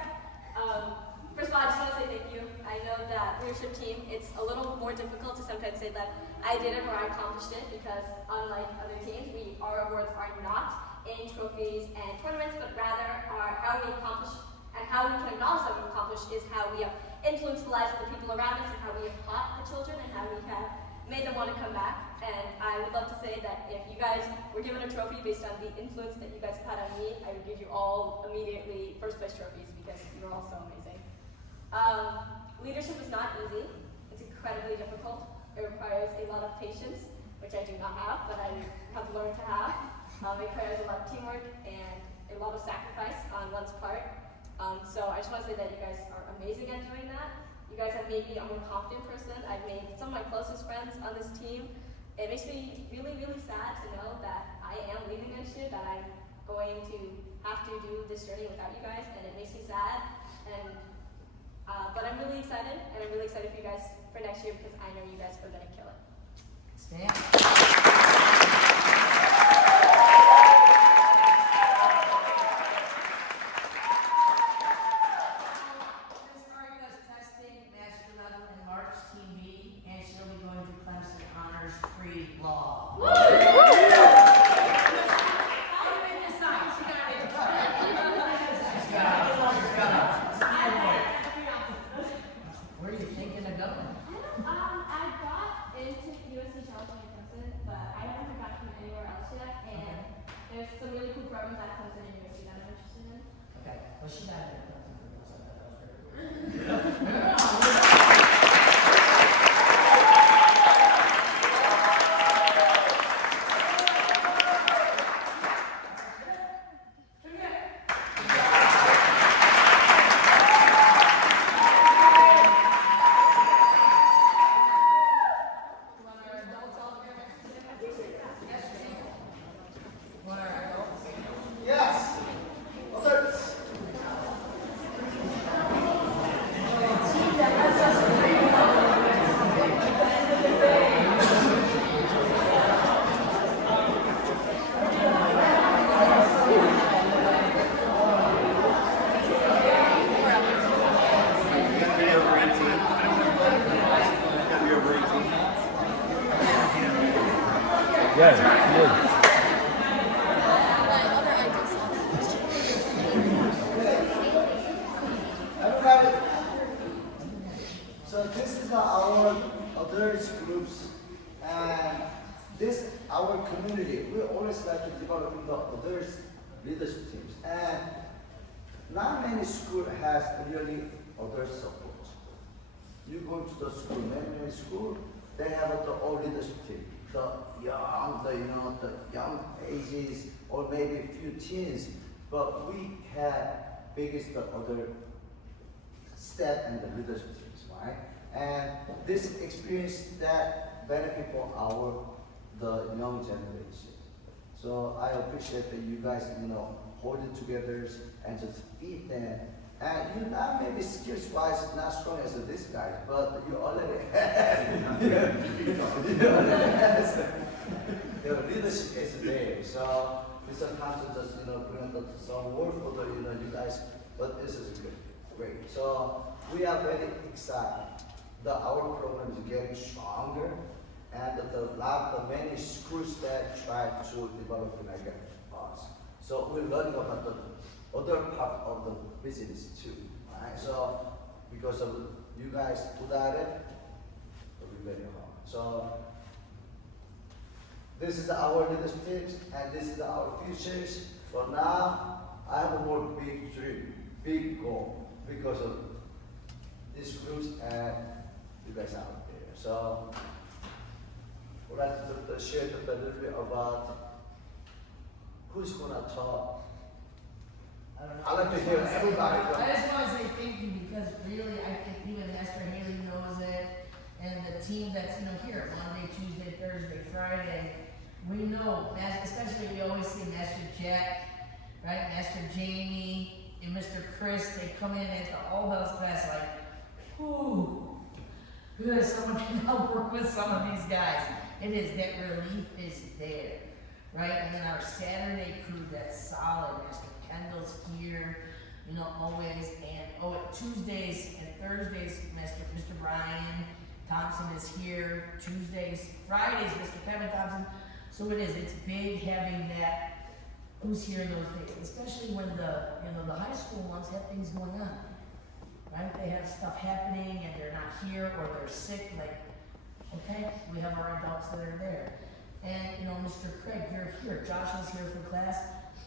First of all, I just want to say thank you. I know that leadership team, it's a little more difficult to sometimes say that I did it or I accomplished it because unlike other teams, our awards are not in trophies and tournaments, but rather are how we accomplish and how we can acknowledge that we've accomplished is how we have influenced the lives of the people around us and how we have taught the children and how we have made them want to come back. And I would love to say that if you guys were given a trophy based on the influence that you guys have had on me, I would give you all immediately first place trophies because you're all so amazing. Leadership is not easy. It's incredibly difficult. It requires a lot of patience, which I do not have, but I have learned to have. It requires a lot of teamwork and a lot of sacrifice on one's part. So I just want to say that you guys are amazing at doing that. You guys have made me a more confident person. I've made some of my closest friends on this team. It makes me really, really sad to know that I am leaving next year, that I'm going to have to do this journey without you guys, and it makes me sad. And but I'm really excited, and I'm really excited for you guys for next year because I know you guys are going to kill it. Stand. Everybody, so this is our others groups, and this our community. We always like to develop the others leadership teams, and not many schools has really other support. you go to the school, many school, they have the all leadership team, the young ages, or maybe a few teens, but we have biggest the other step and the leadership teams, right? And this experience that benefit for the young generation. So I appreciate that you guys, hold it together and just feed them. And you not maybe skills wise not strong as this guy, but you already have. you already have. Your leadership is there. So Mr. Council just bring up some word for the you guys, but this is great. So we are very excited that our program is getting stronger, and the many schools that try to develop the mega parts. So we're learning about the other part of the business too, right? So because of you guys without it, it'll be very hard. So this is our leadership tips, and this is our futures. For now, I have a more big dream, big goal, because of these groups and you guys out there. So we'd like to share a little bit about who's gonna talk. I'd like to hear everybody. I just want to say thank you, because really I think even Master Haley knows it, and the team that's here Monday, Tuesday, Thursday, Friday. We know, especially we always see Master Jack, right? Master Jamie and Mr. Chris. They come in at the All Bells class like, ooh, good. Someone can help work with some of these guys. It is, that relief is there, right? And then our Saturday crew, that's solid. Master Kendall's here, always. And Tuesdays and Thursdays, Mr. Brian Thompson is here. Tuesdays, Fridays, Mr. Kevin Thompson. So it's big having that, who's here those days, especially when the high school ones have things going on, right? They have stuff happening and they're not here, or they're sick, okay, we have our adults that are there. And, Mr. Craig, you're here. Josh is here for class.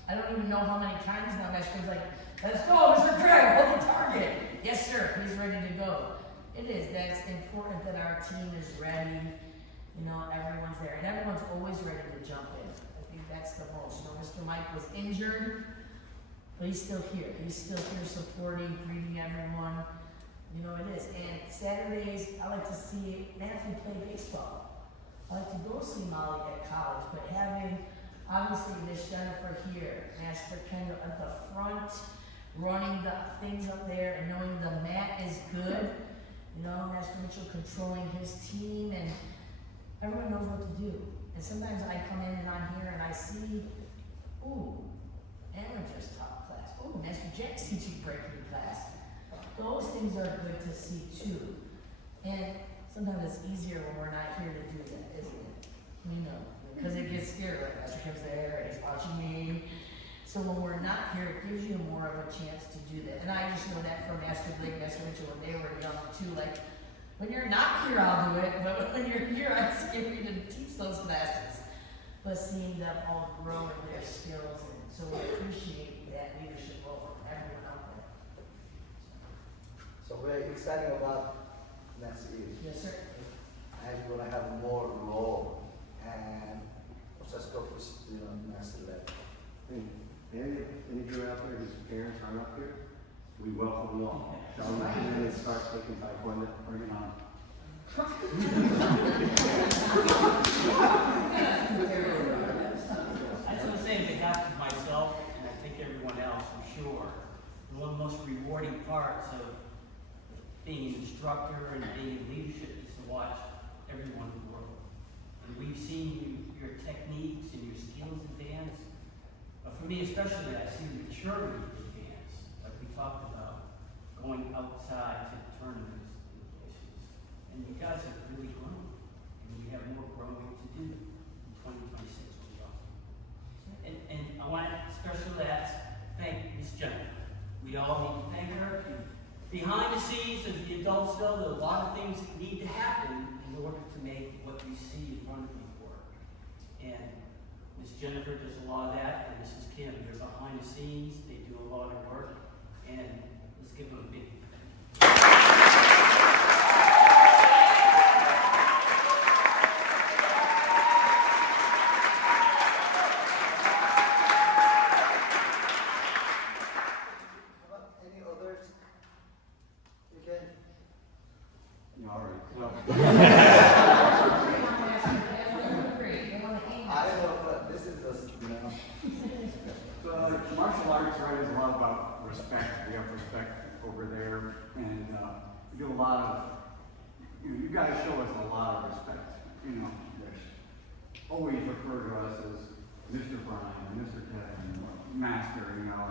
I don't even know how many times now Master's like, let's go, Mr. Craig, hold the target. Yes, sir, he's ready to go. It is, that's important that our team is ready, everyone's there. And everyone's always ready to jump in. I think that's the most. Mr. Mike was injured, but he's still here. He's still here supporting, greeting everyone. It is. And Saturdays, I like to see Matthew play baseball. I like to go see Molly at college, but having, obviously, Miss Jennifer here, Master Kendall at the front, running the things up there and knowing the mat is good. Master Mitchell controlling his team, and everyone knows what to do. And sometimes I come in and I'm here and I see, ooh, Aaron just taught class. Ooh, Master Jack's teaching breaking class. Those things are good to see too. And sometimes it's easier when we're not here to do that, isn't it? Because it gets scary. Like Master Kim's there and he's watching me. So when we're not here, it gives you more of a chance to do that. And I just know that from Master Blake, Master Mitchell, when they were young too. When you're not here, I'll do it. But when you're here, I'm scared to teach those classes. But seeing them all grow in their skills, and so we appreciate that leadership role from everyone out there. So we're excited about next year. Yes, sir. And we're gonna have more role, and let's just go for next level. Any of you out there whose parents aren't up here, we welcome them all. Tell them to come in and start taking taekwondo. Bring them on. I just want to say on behalf of myself, and I think everyone else, I'm sure, one of the most rewarding parts of being an instructor and being in leadership is to watch everyone grow. And we've seen your techniques and your skills advance. But for me especially, I see maturity advance, like we talked about, going outside to tournaments and places. And you guys have really grown. And you have more growing to do in 2026, which is awesome. And I want to especially thank Miss Jennifer. We all need to thank her. Behind the scenes, as the adults know, there are a lot of things that need to happen in order to make what you see in front of you work. And Miss Jennifer does a lot of that, and Mrs. Kim, they're behind the scenes, they do a lot of work, and let's give them a big So. I don't know, but this is just, you know. So martial arts, right, is a lot about respect. We have respect over there, and we do a lot of, you guys show us a lot of respect. You know, always refer to us as Mr. Brian, Mr. Kevin, Master, you know,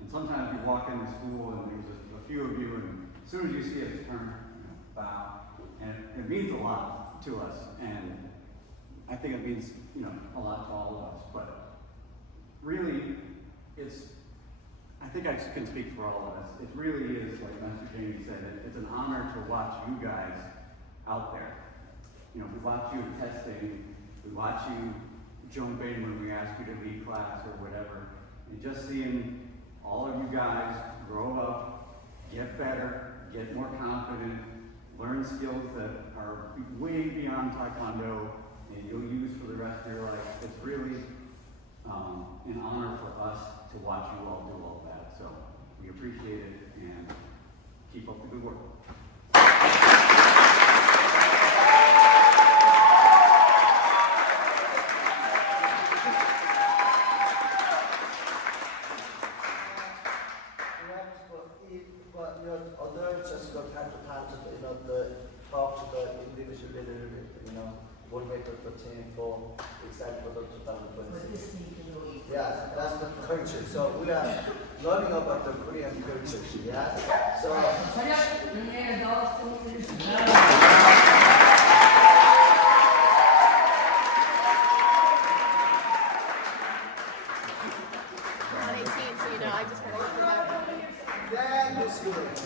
and sometimes you walk into school and there's a few of you, and as soon as you see us turn, bow, and it means a lot to us, and I think it means, you know, a lot to all of us, but really, I think I can speak for all of us. It really is, like Master Jamie said, it's an honor to watch you guys out there. You know, we watch you testing, we watch you jump in when we ask you to lead class or whatever, and just seeing all of you guys grow up, get better, get more confident, learn skills that are way beyond Taekwondo and you'll use for the rest of your life. It's really an honor for us to watch you all do all that. So we appreciate it and keep up the good work. But you know, although just go time to time to talk to the individual leader, you know, motivate the team for excited for the 2026. Yes, that's the culture. So we are learning about the Korean culture. Yes. So. I'm 18, so you know, I just kind of go back. Yeah, this is it.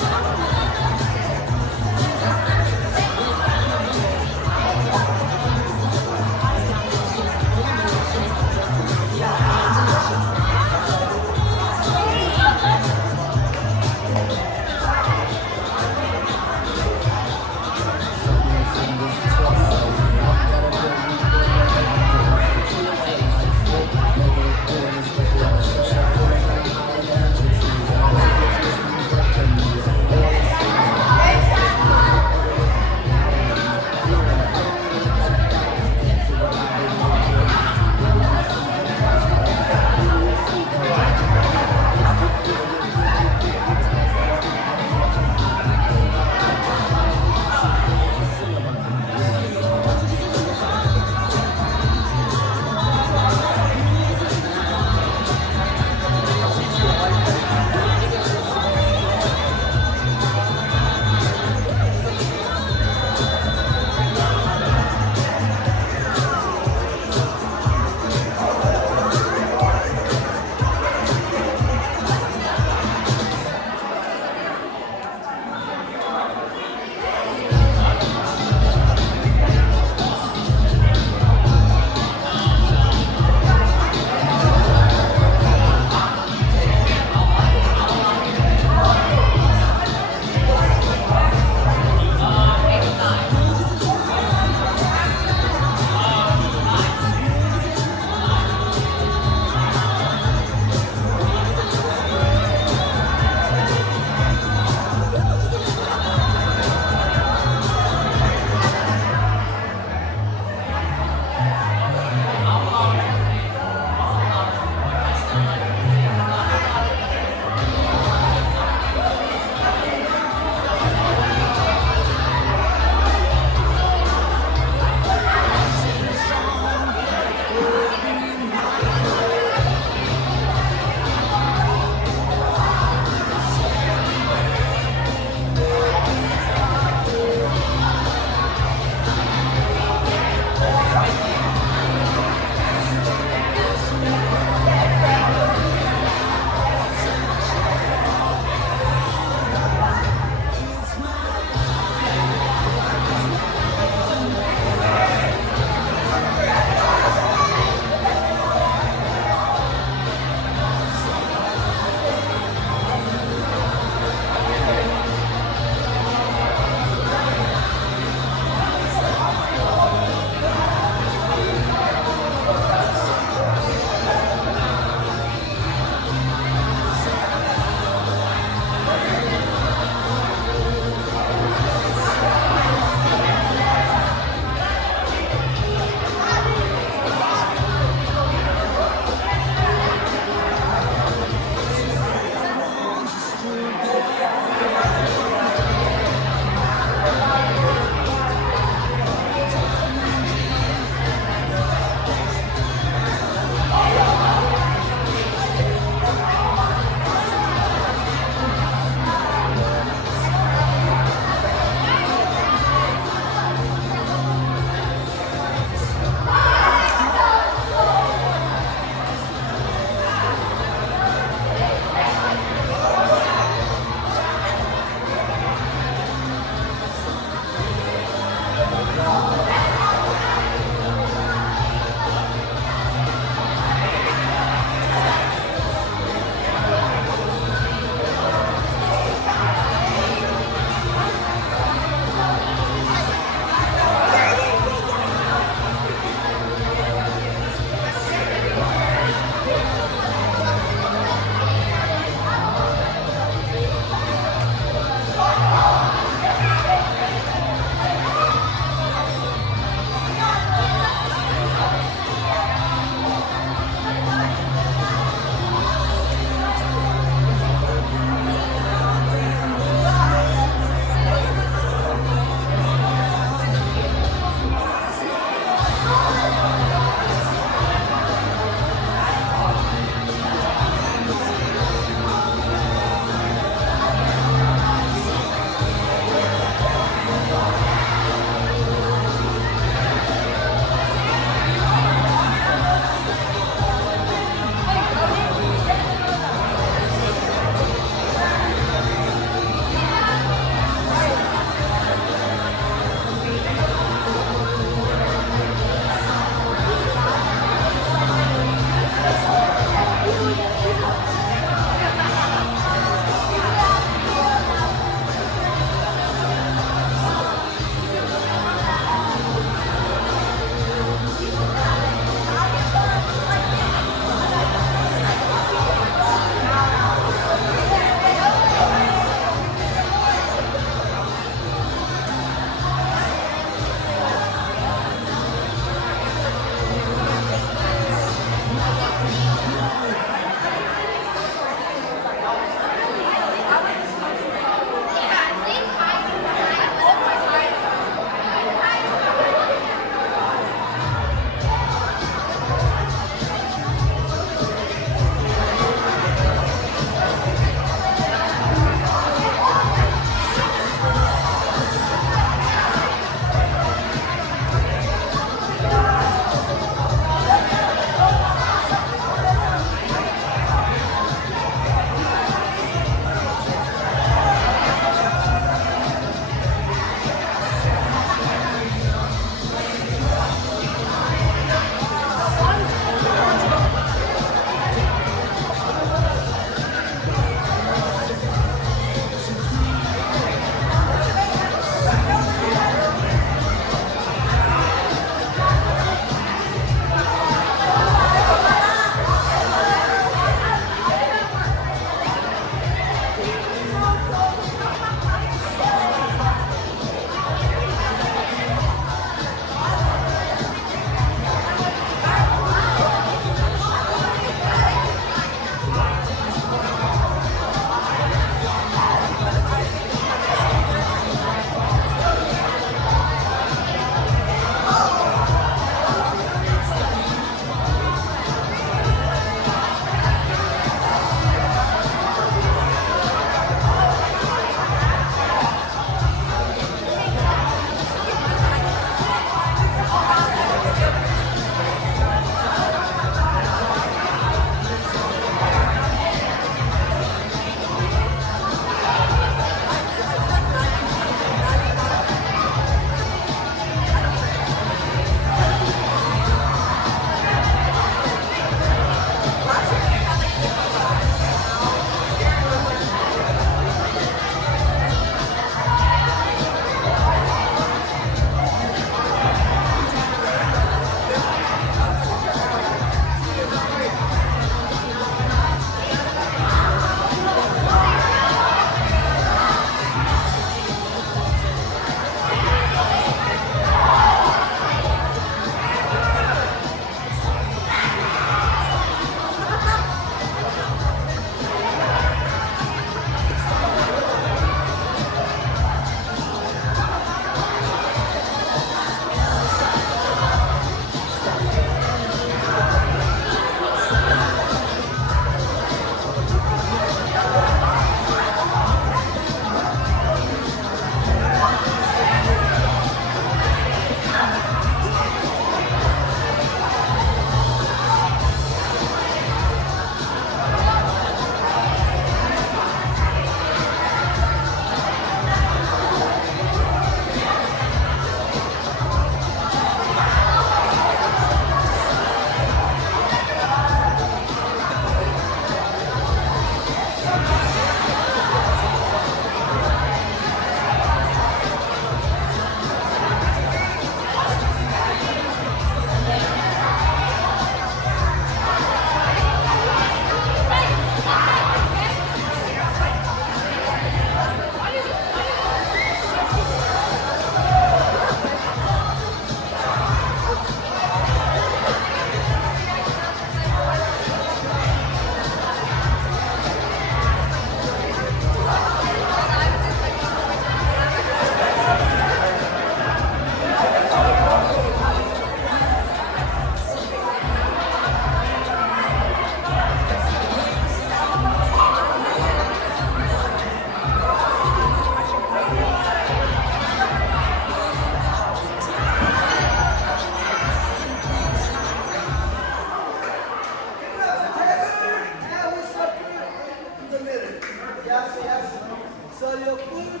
food,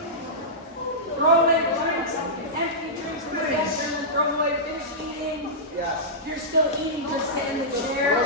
throwaway drinks, empty drinks in the restroom, and throw away finish eating. Yes. If you're still eating, just sit in the chair.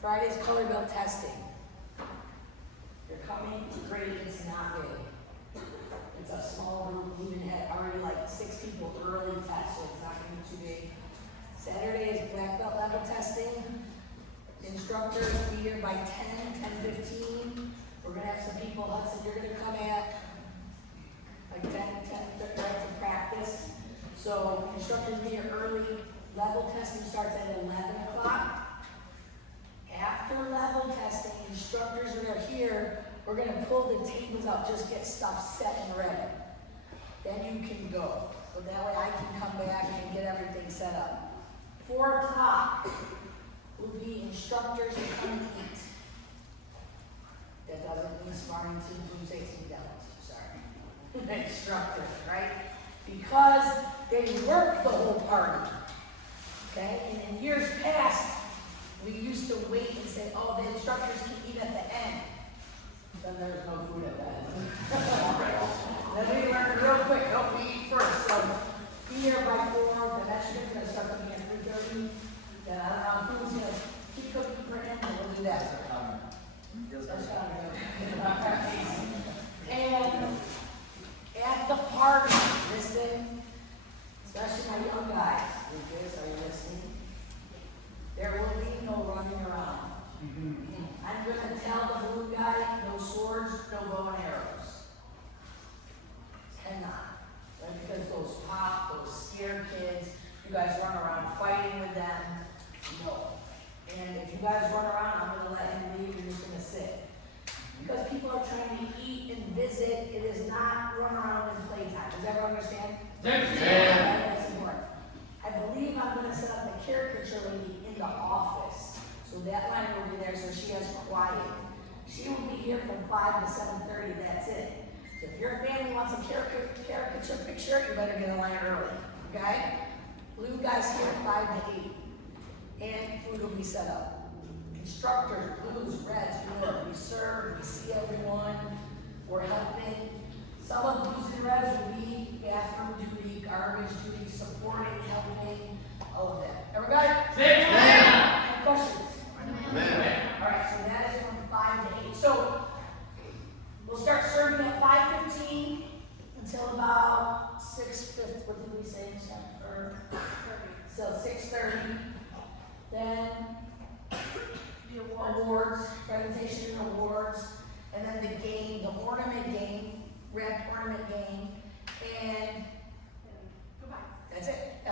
Friday's color belt testing. You're coming to grade, it's not big. It's a small group, we even had already like 6 people early test, so it's not gonna be too big. Saturday is black belt level testing. Instructors be here by 10:15. We're gonna have some people, Hudson, you're gonna come at like 10 right to practice. So instructors be here early. Level testing starts at 11 o'clock. After level testing, instructors that are here, we're gonna pull the tables out, just get stuff set and ready. Then you can go. So that way I can come back and get everything set up. 4 o'clock will be instructors who come and eat. That doesn't mean sparring team, food safety, demos, sorry. Instructors, right? Because they work the whole party. Okay? And in years past, we used to wait and say, oh, the instructors can eat at the end. Then there's no food at the end. Then we learned real quick, don't we eat first. So be here by 4, the next shift's gonna start cooking at 3:30. Then I don't know who's gonna keep cooking for him, and we'll do that. That's and at the party, listen, especially my young guys, Lucas, are you listening? There will be no running around. I'm going to tell the blue guy, no swords, no bow and arrows. Cannot. Right? Because those pop, those scared kids, you guys run around fighting with them. No. And if you guys run around, I'm going to let him leave, you're just going to sit. Because people are trying to eat and visit, it is not run around and playtime. Does everyone understand? Yes. That's important. I believe I'm going to set up the caricature lady in the office. So that line will be there so she has quiet. She will be here from 5 to 7:30, that's it. So if your family wants a caricature picture, you better get a line early. Blue guys here 5 to 8. And food will be set up. Instructors, blues, reds, we serve, we see everyone, we're helping. Some of the blues and reds will be bathroom duty, garbage duty, supporting, helping, all of that. Everybody? Any questions? Alright, so that is from 5 to 8. So we'll start serving at 5:15 until about 6:50. What did we say? So 6:30. Then the awards, presentation and awards, and then the game, the ornament game, red ornament game, and that's it.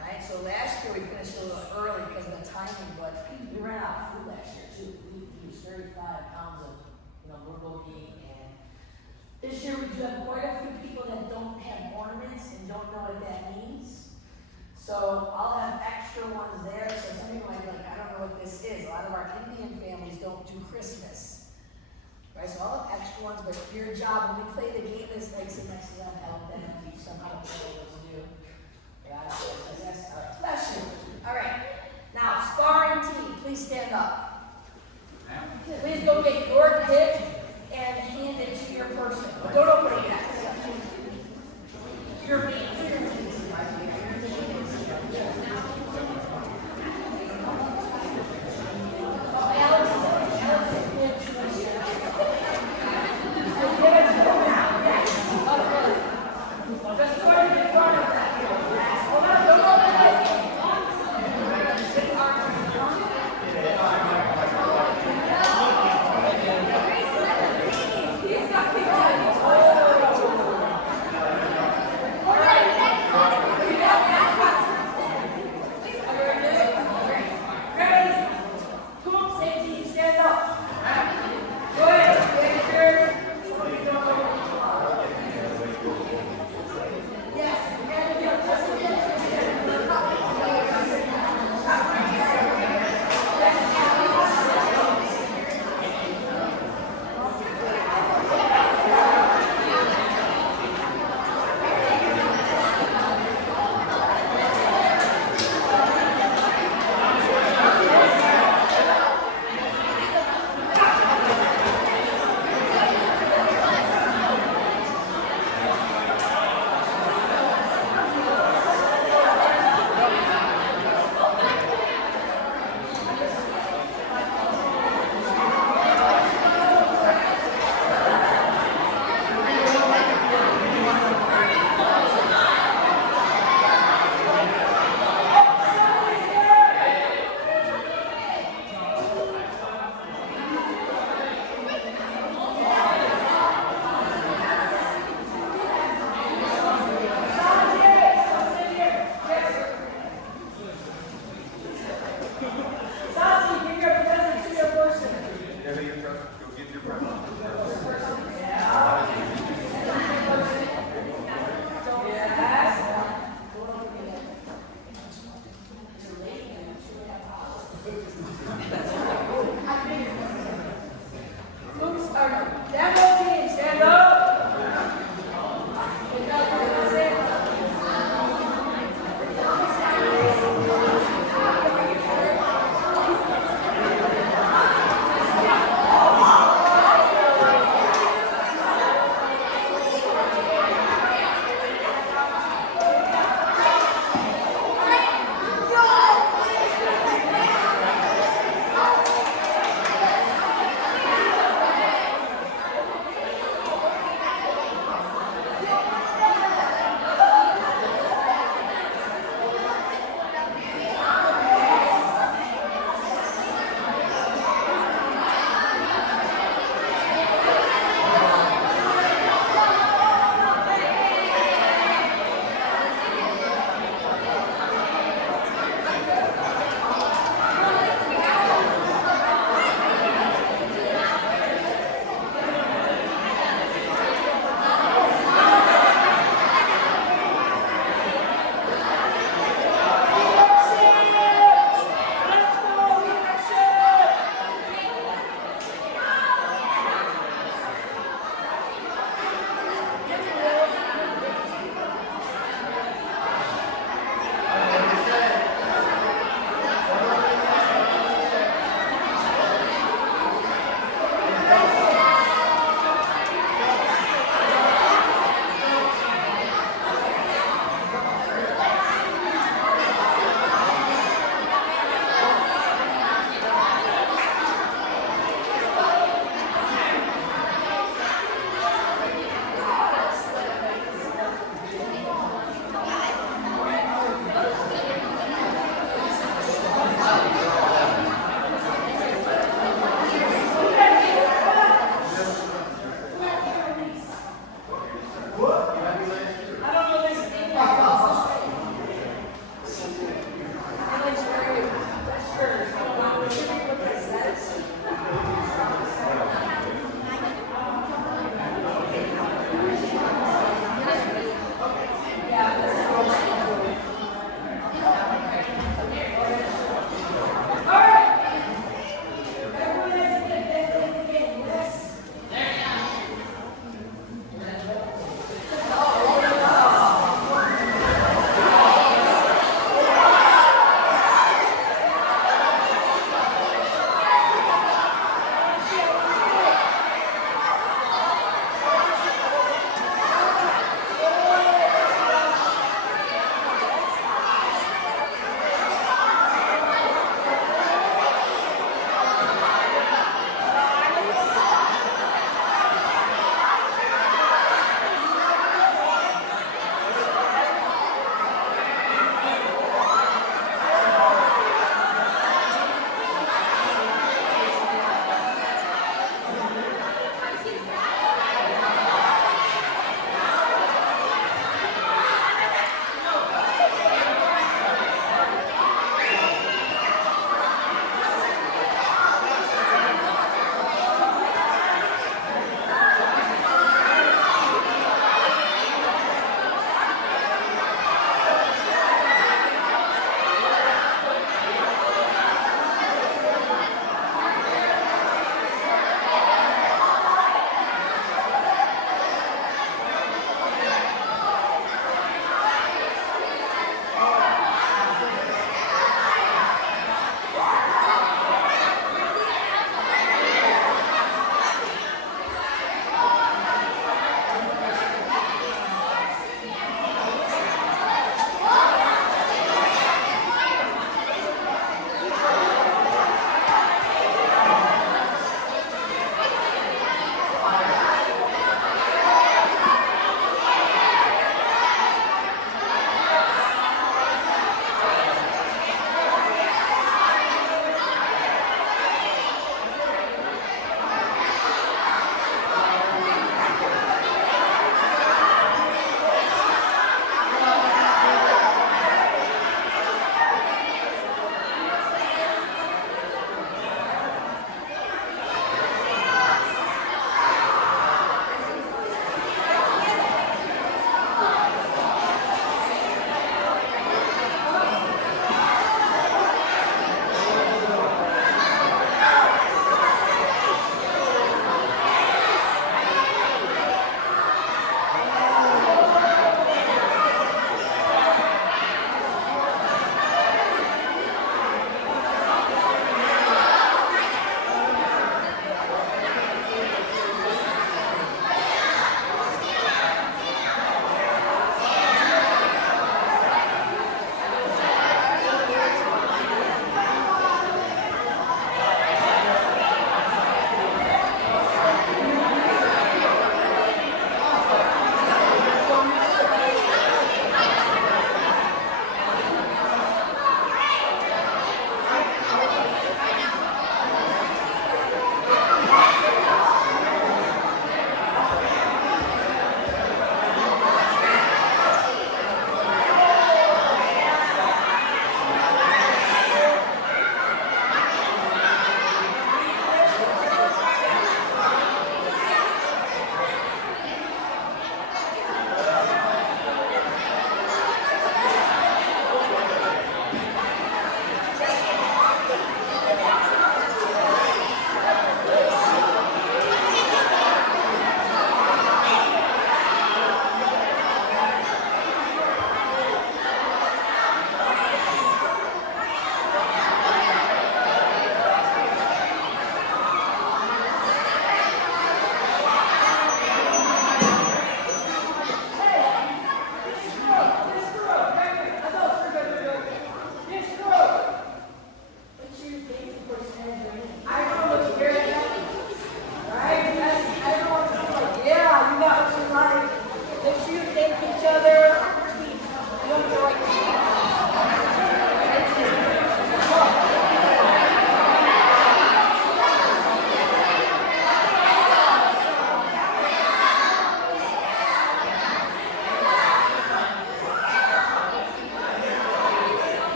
Right? So last year we finished a little early because of the timing, but we ran out of food last year too. We used 35 pounds of bulgogi, and this year we do have quite a few people that don't have ornaments and don't know what that means. So I'll have extra ones there, so some people might be like, I don't know what this is. A lot of our Indian families don't do Christmas. Right, so I'll have extra ones, but your job when we play the game is like sit next to them, help them,